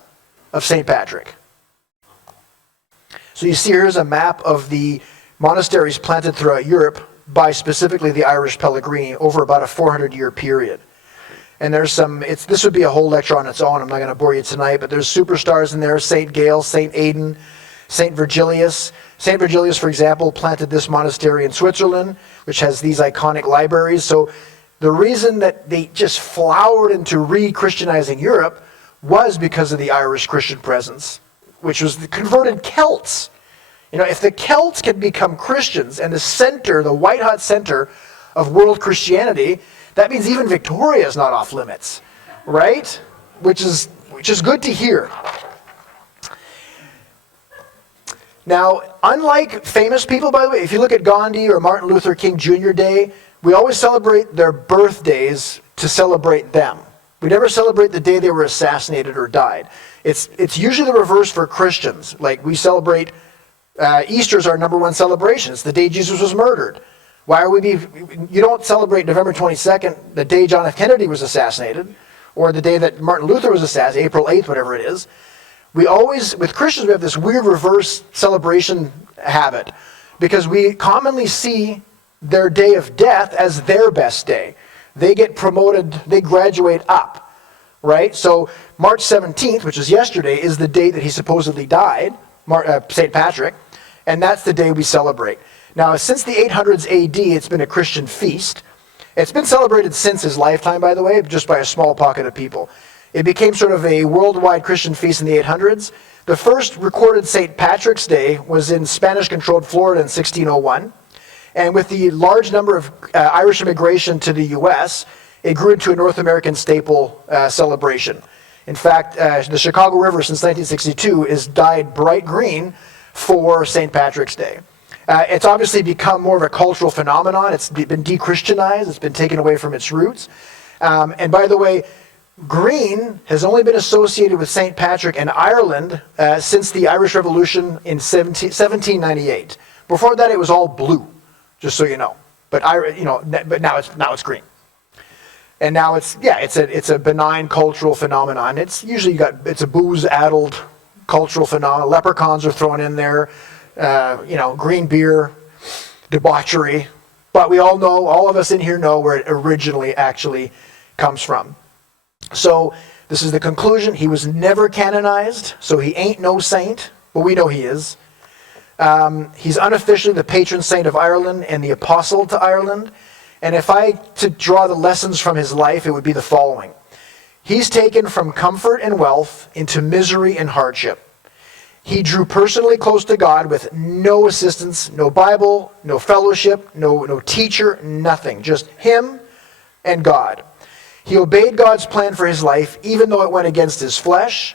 of St. Patrick. So you see here's a map of the monasteries planted throughout Europe by specifically the Irish Pellegrini over about a 400-year period. And there's this would be a whole lecture on its own. I'm not going to bore you tonight, but there's superstars in there: St. Gale, St. Aidan, St. Virgilius. St. Virgilius, for example, planted this monastery in Switzerland, which has these iconic libraries. So the reason that they just flowered into re-Christianizing Europe was because of the Irish Christian presence, which was the converted Celts. If the Celts can become Christians and the white-hot center of world Christianity, that means even Victoria is not off limits, right? Which is good to hear. Now, unlike famous people, by the way, if you look at Gandhi or Martin Luther King Jr. Day, we always celebrate their birthdays to celebrate them. We never celebrate the day they were assassinated or died. It's usually the reverse for Christians. Like, we celebrate, Easter's our number one celebration. It's the day Jesus was murdered. You don't celebrate November 22nd, the day John F. Kennedy was assassinated, or the day that Martin Luther was assassinated, April 8th, whatever it is. We always, with Christians, we have this weird reverse celebration habit because we commonly see their day of death as their best day. They get promoted, they graduate up, right? So March 17th, which is yesterday, is the date that he supposedly died, St. Patrick, and that's the day we celebrate. Now, since the 800s AD, it's been a Christian feast. It's been celebrated since his lifetime, by the way, just by a small pocket of people. It became sort of a worldwide Christian feast in the 800s. The first recorded St. Patrick's Day was in Spanish-controlled Florida in 1601. And with the large number of Irish immigration to the U.S., it grew into a North American staple celebration. In fact, the Chicago River since 1962 is dyed bright green for St. Patrick's Day. It's obviously become more of a cultural phenomenon. It's been de-Christianized. It's been taken away from its roots. And by the way, green has only been associated with St. Patrick in Ireland since the Irish Revolution in 1798. Before that, it was all blue, just so you know. But now it's green. And now it's a benign cultural phenomenon. It's usually it's a booze-addled cultural phenomenon. Leprechauns are thrown in there. Green beer, debauchery. But we all know, all of us in here know where it originally actually comes from. So this is the conclusion. He was never canonized, so he ain't no saint, but we know he is. He's unofficially the patron saint of Ireland and the apostle to Ireland. And if I to draw the lessons from his life, it would be the following. He's taken from comfort and wealth into misery and hardship. He drew personally close to God with no assistance, no Bible, no fellowship, no teacher, nothing. Just him and God. He obeyed God's plan for his life, even though it went against his flesh.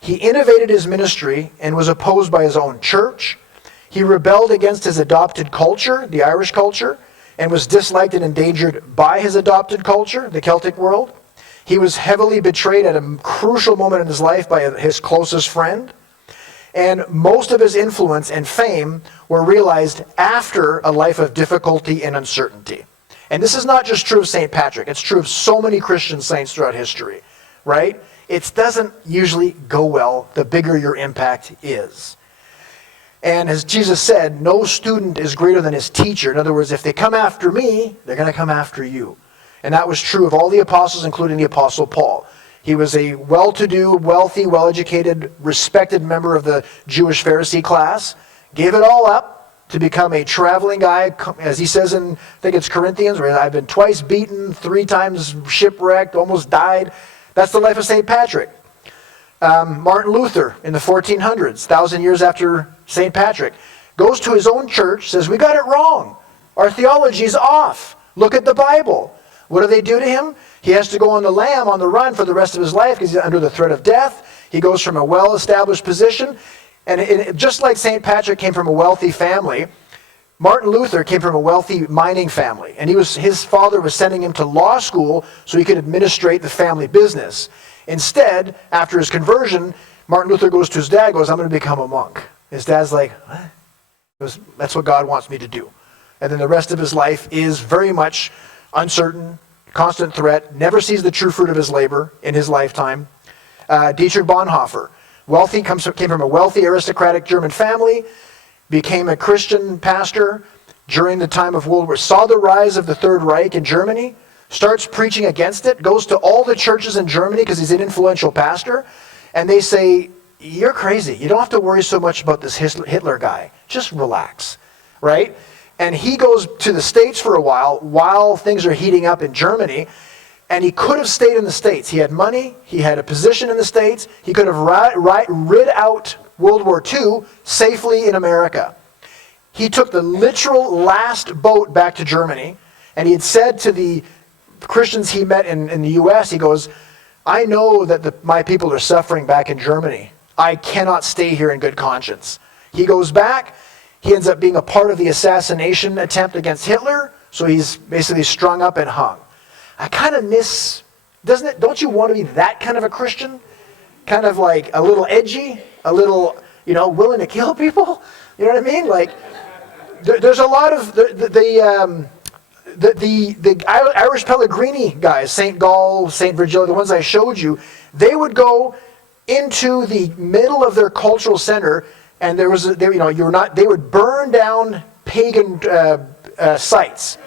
He innovated his ministry and was opposed by his own church. He rebelled against his adopted culture, the Irish culture, and was disliked and endangered by his adopted culture, the Celtic world. He was heavily betrayed at a crucial moment in his life by his closest friend. And most of his influence and fame were realized after a life of difficulty and uncertainty. And this is not just true of St. Patrick. It's true of so many Christian saints throughout history, right? It doesn't usually go well the bigger your impact is. And as Jesus said, no student is greater than his teacher. In other words, if they come after me, they're going to come after you. And that was true of all the apostles, including the Apostle Paul. He was a well-to-do, wealthy, well-educated, respected member of the Jewish Pharisee class. Gave it all up to become a traveling guy, as he says in, I think it's Corinthians, where I've been twice beaten, 3 times shipwrecked, almost died. That's the life of St. Patrick. Martin Luther in the 1400s, 1,000 years after St. Patrick, goes to his own church, says, we got it wrong. Our theology's off. Look at the Bible. What do they do to him? He has to go on the lam, on the run for the rest of his life because he's under the threat of death. He goes from a well-established position. And just like St. Patrick came from a wealthy family, Martin Luther came from a wealthy mining family. And his father was sending him to law school so he could administrate the family business. Instead, after his conversion, Martin Luther goes to his dad, goes, I'm going to become a monk. His dad's like, what? He goes, that's what God wants me to do. And then the rest of his life is very much uncertain, constant threat, never sees the true fruit of his labor in his lifetime. Dietrich Bonhoeffer, came from a wealthy aristocratic German family, became a Christian pastor during the time of World War, saw the rise of the Third Reich in Germany, starts preaching against it, goes to all the churches in Germany because he's an influential pastor, and they say, you're crazy. You don't have to worry so much about this Hitler guy. Just relax, right? And he goes to the States for a while things are heating up in Germany, and he could have stayed in the States. He had money. He had a position in the States. He could have rid out World War II safely in America. He took the literal last boat back to Germany, and he had said to the Christians he met in the U.S., he goes, I know that my people are suffering back in Germany. I cannot stay here in good conscience. He goes back. He ends up being a part of the assassination attempt against Hitler, so he's basically strung up and hung. I kind of miss, don't you want to be that kind of a Christian? Kind of like a little edgy, a little, willing to kill people? You know what I mean? Like, there's a lot of the Irish Pellegrini guys, St. Gall, St. Virgil, the ones I showed you, they would go into the middle of their cultural center, and there was, they would burn down pagan sites.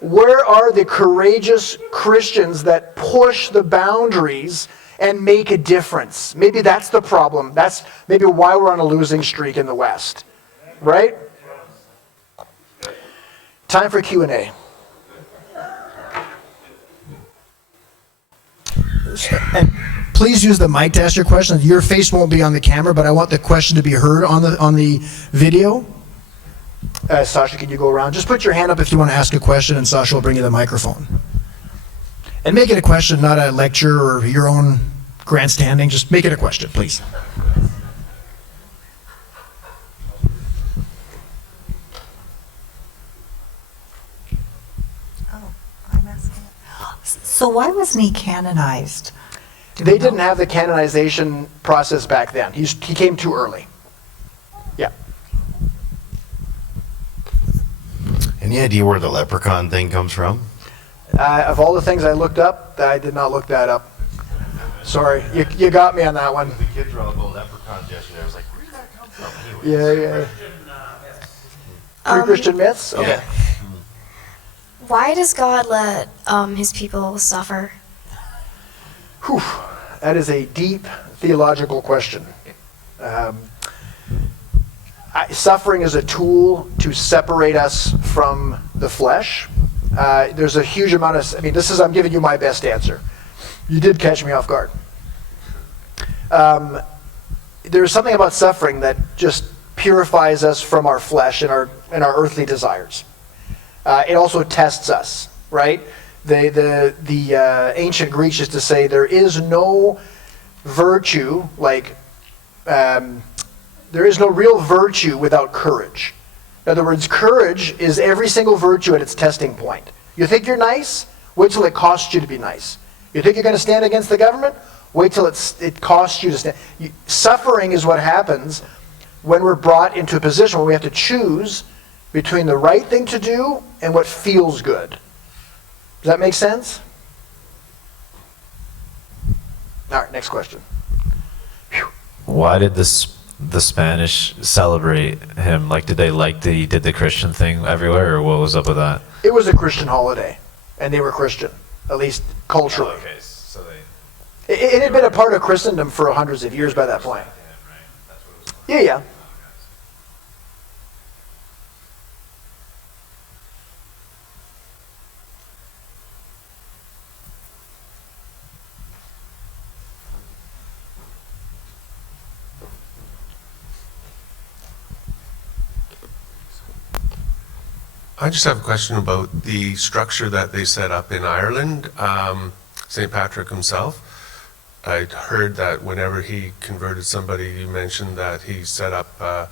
Where are the courageous Christians that push the boundaries and make a difference? Maybe that's the problem. That's maybe why we're on a losing streak in the West, right? Time for Q&A. And please use the mic to ask your question. Your face won't be on the camera, but I want the question to be heard on the video. Sasha, can you go around? Just put your hand up if you want to ask a question, and Sasha will bring you the microphone. And make it a question, not a lecture or your own grandstanding. Just make it a question, please. Oh, I'm asking. So why wasn't he canonized? They didn't have the canonization process back then. He came too early. Yeah. Any idea where the leprechaun thing comes from? Of all the things I looked up, I did not look that up. Sorry, you got me on that one. The kids were all about leprechauns yesterday. I was like, where did that come from? Anyways. Yeah. Pre-Christian myths? Okay. Yeah. Why does God let his people suffer? Whew. That is a deep theological question. Suffering is a tool to separate us from the flesh. There's a huge amount of, I'm giving you my best answer. You did catch me off guard. There's something about suffering that just purifies us from our flesh and our earthly desires. It also tests us, right? The ancient Greeks used to say there is no virtue there is no real virtue without courage. In other words, courage is every single virtue at its testing point. You think you're nice? Wait till it costs you to be nice. You think you're going to stand against the government? Wait till it costs you to stand. Suffering is what happens when we're brought into a position where we have to choose between the right thing to do and what feels good. Does that make sense? All right, next question. Whew. Why did the Spanish celebrate him? Like, did they like that he did the Christian thing everywhere, or what was up with that? It was a Christian holiday, and they were Christian, at least culturally. Okay, so they... It had been a part of Christendom for hundreds of years by that point. Yeah. I just have a question about the structure that they set up in Ireland. St. Patrick himself, I'd heard that whenever he converted somebody, you mentioned that he set up kind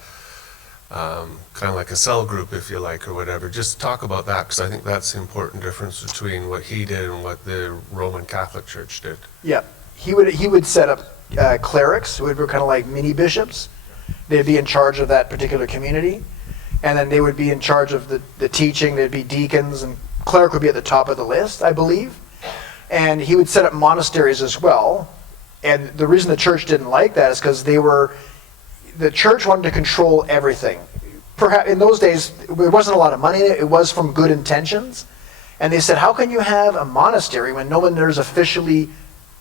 of like a cell group, if you like, or whatever. Just talk about that, because I think that's the important difference between what he did and what the Roman Catholic Church did. Yeah, he would set up clerics who would be kind of like mini bishops. They'd be in charge of that particular community. And then they would be in charge of the teaching. There'd be deacons, and cleric would be at the top of the list, I believe. And he would set up monasteries as well. And the reason the church didn't like that is because the church wanted to control everything. Perhaps in those days, there wasn't a lot of money in it. It was from good intentions. And they said, how can you have a monastery when no one there's officially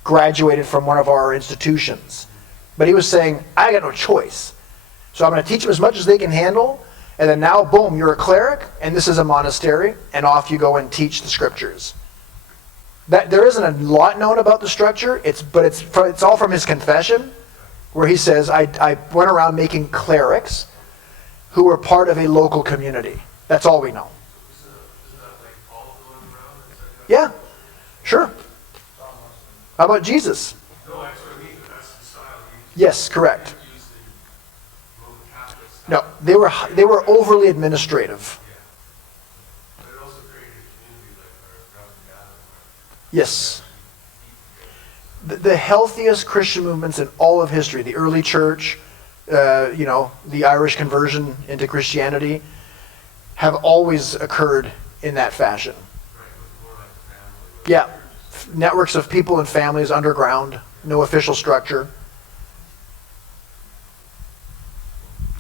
graduated from one of our institutions? But he was saying, I got no choice. So I'm going to teach them as much as they can handle. And then now, boom, you're a cleric, and this is a monastery, and off you go and teach the scriptures. There isn't a lot known about the structure, but it's all from his confession, where he says, I went around making clerics who were part of a local community. That's all we know. Yeah, sure. How about Jesus? Yes, correct. No, they were overly administrative. Yes. The healthiest Christian movements in all of history, the early church, the Irish conversion into Christianity, have always occurred in that fashion. Yeah. Networks of people and families underground, no official structure.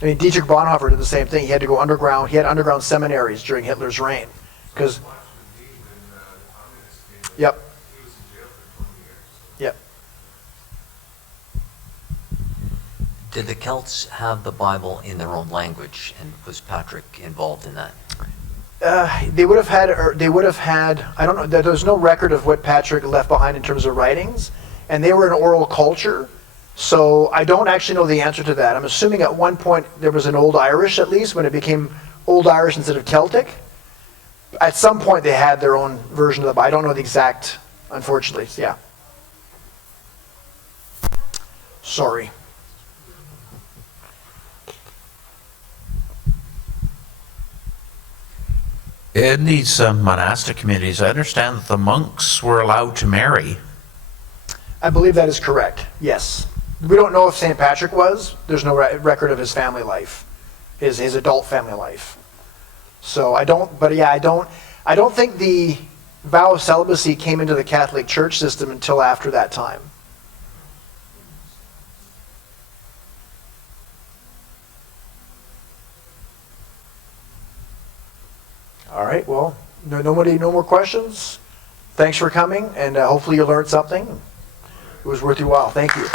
I mean, Dietrich Bonhoeffer did the same thing. He had to go underground. He had underground seminaries during Hitler's reign. Because, yep. Yep. Did the Celts have the Bible in their own language, and was Patrick involved in that? They would have had, I don't know, there's no record of what Patrick left behind in terms of writings, and they were an oral culture, so I don't actually know the answer to that. I'm assuming at one point there was an Old Irish, at least, when it became Old Irish instead of Celtic. At some point they had their own version of the Bible. I don't know the exact, unfortunately, yeah. Sorry. In these monastic communities, I understand that the monks were allowed to marry. I believe that is correct, yes. We don't know if St. Patrick was. There's no record of his family life, his adult family life. So I don't think the vow of celibacy came into the Catholic Church system until after that time. All right, well, no more questions. Thanks for coming, and hopefully you learned something. It was worth your while. Thank you.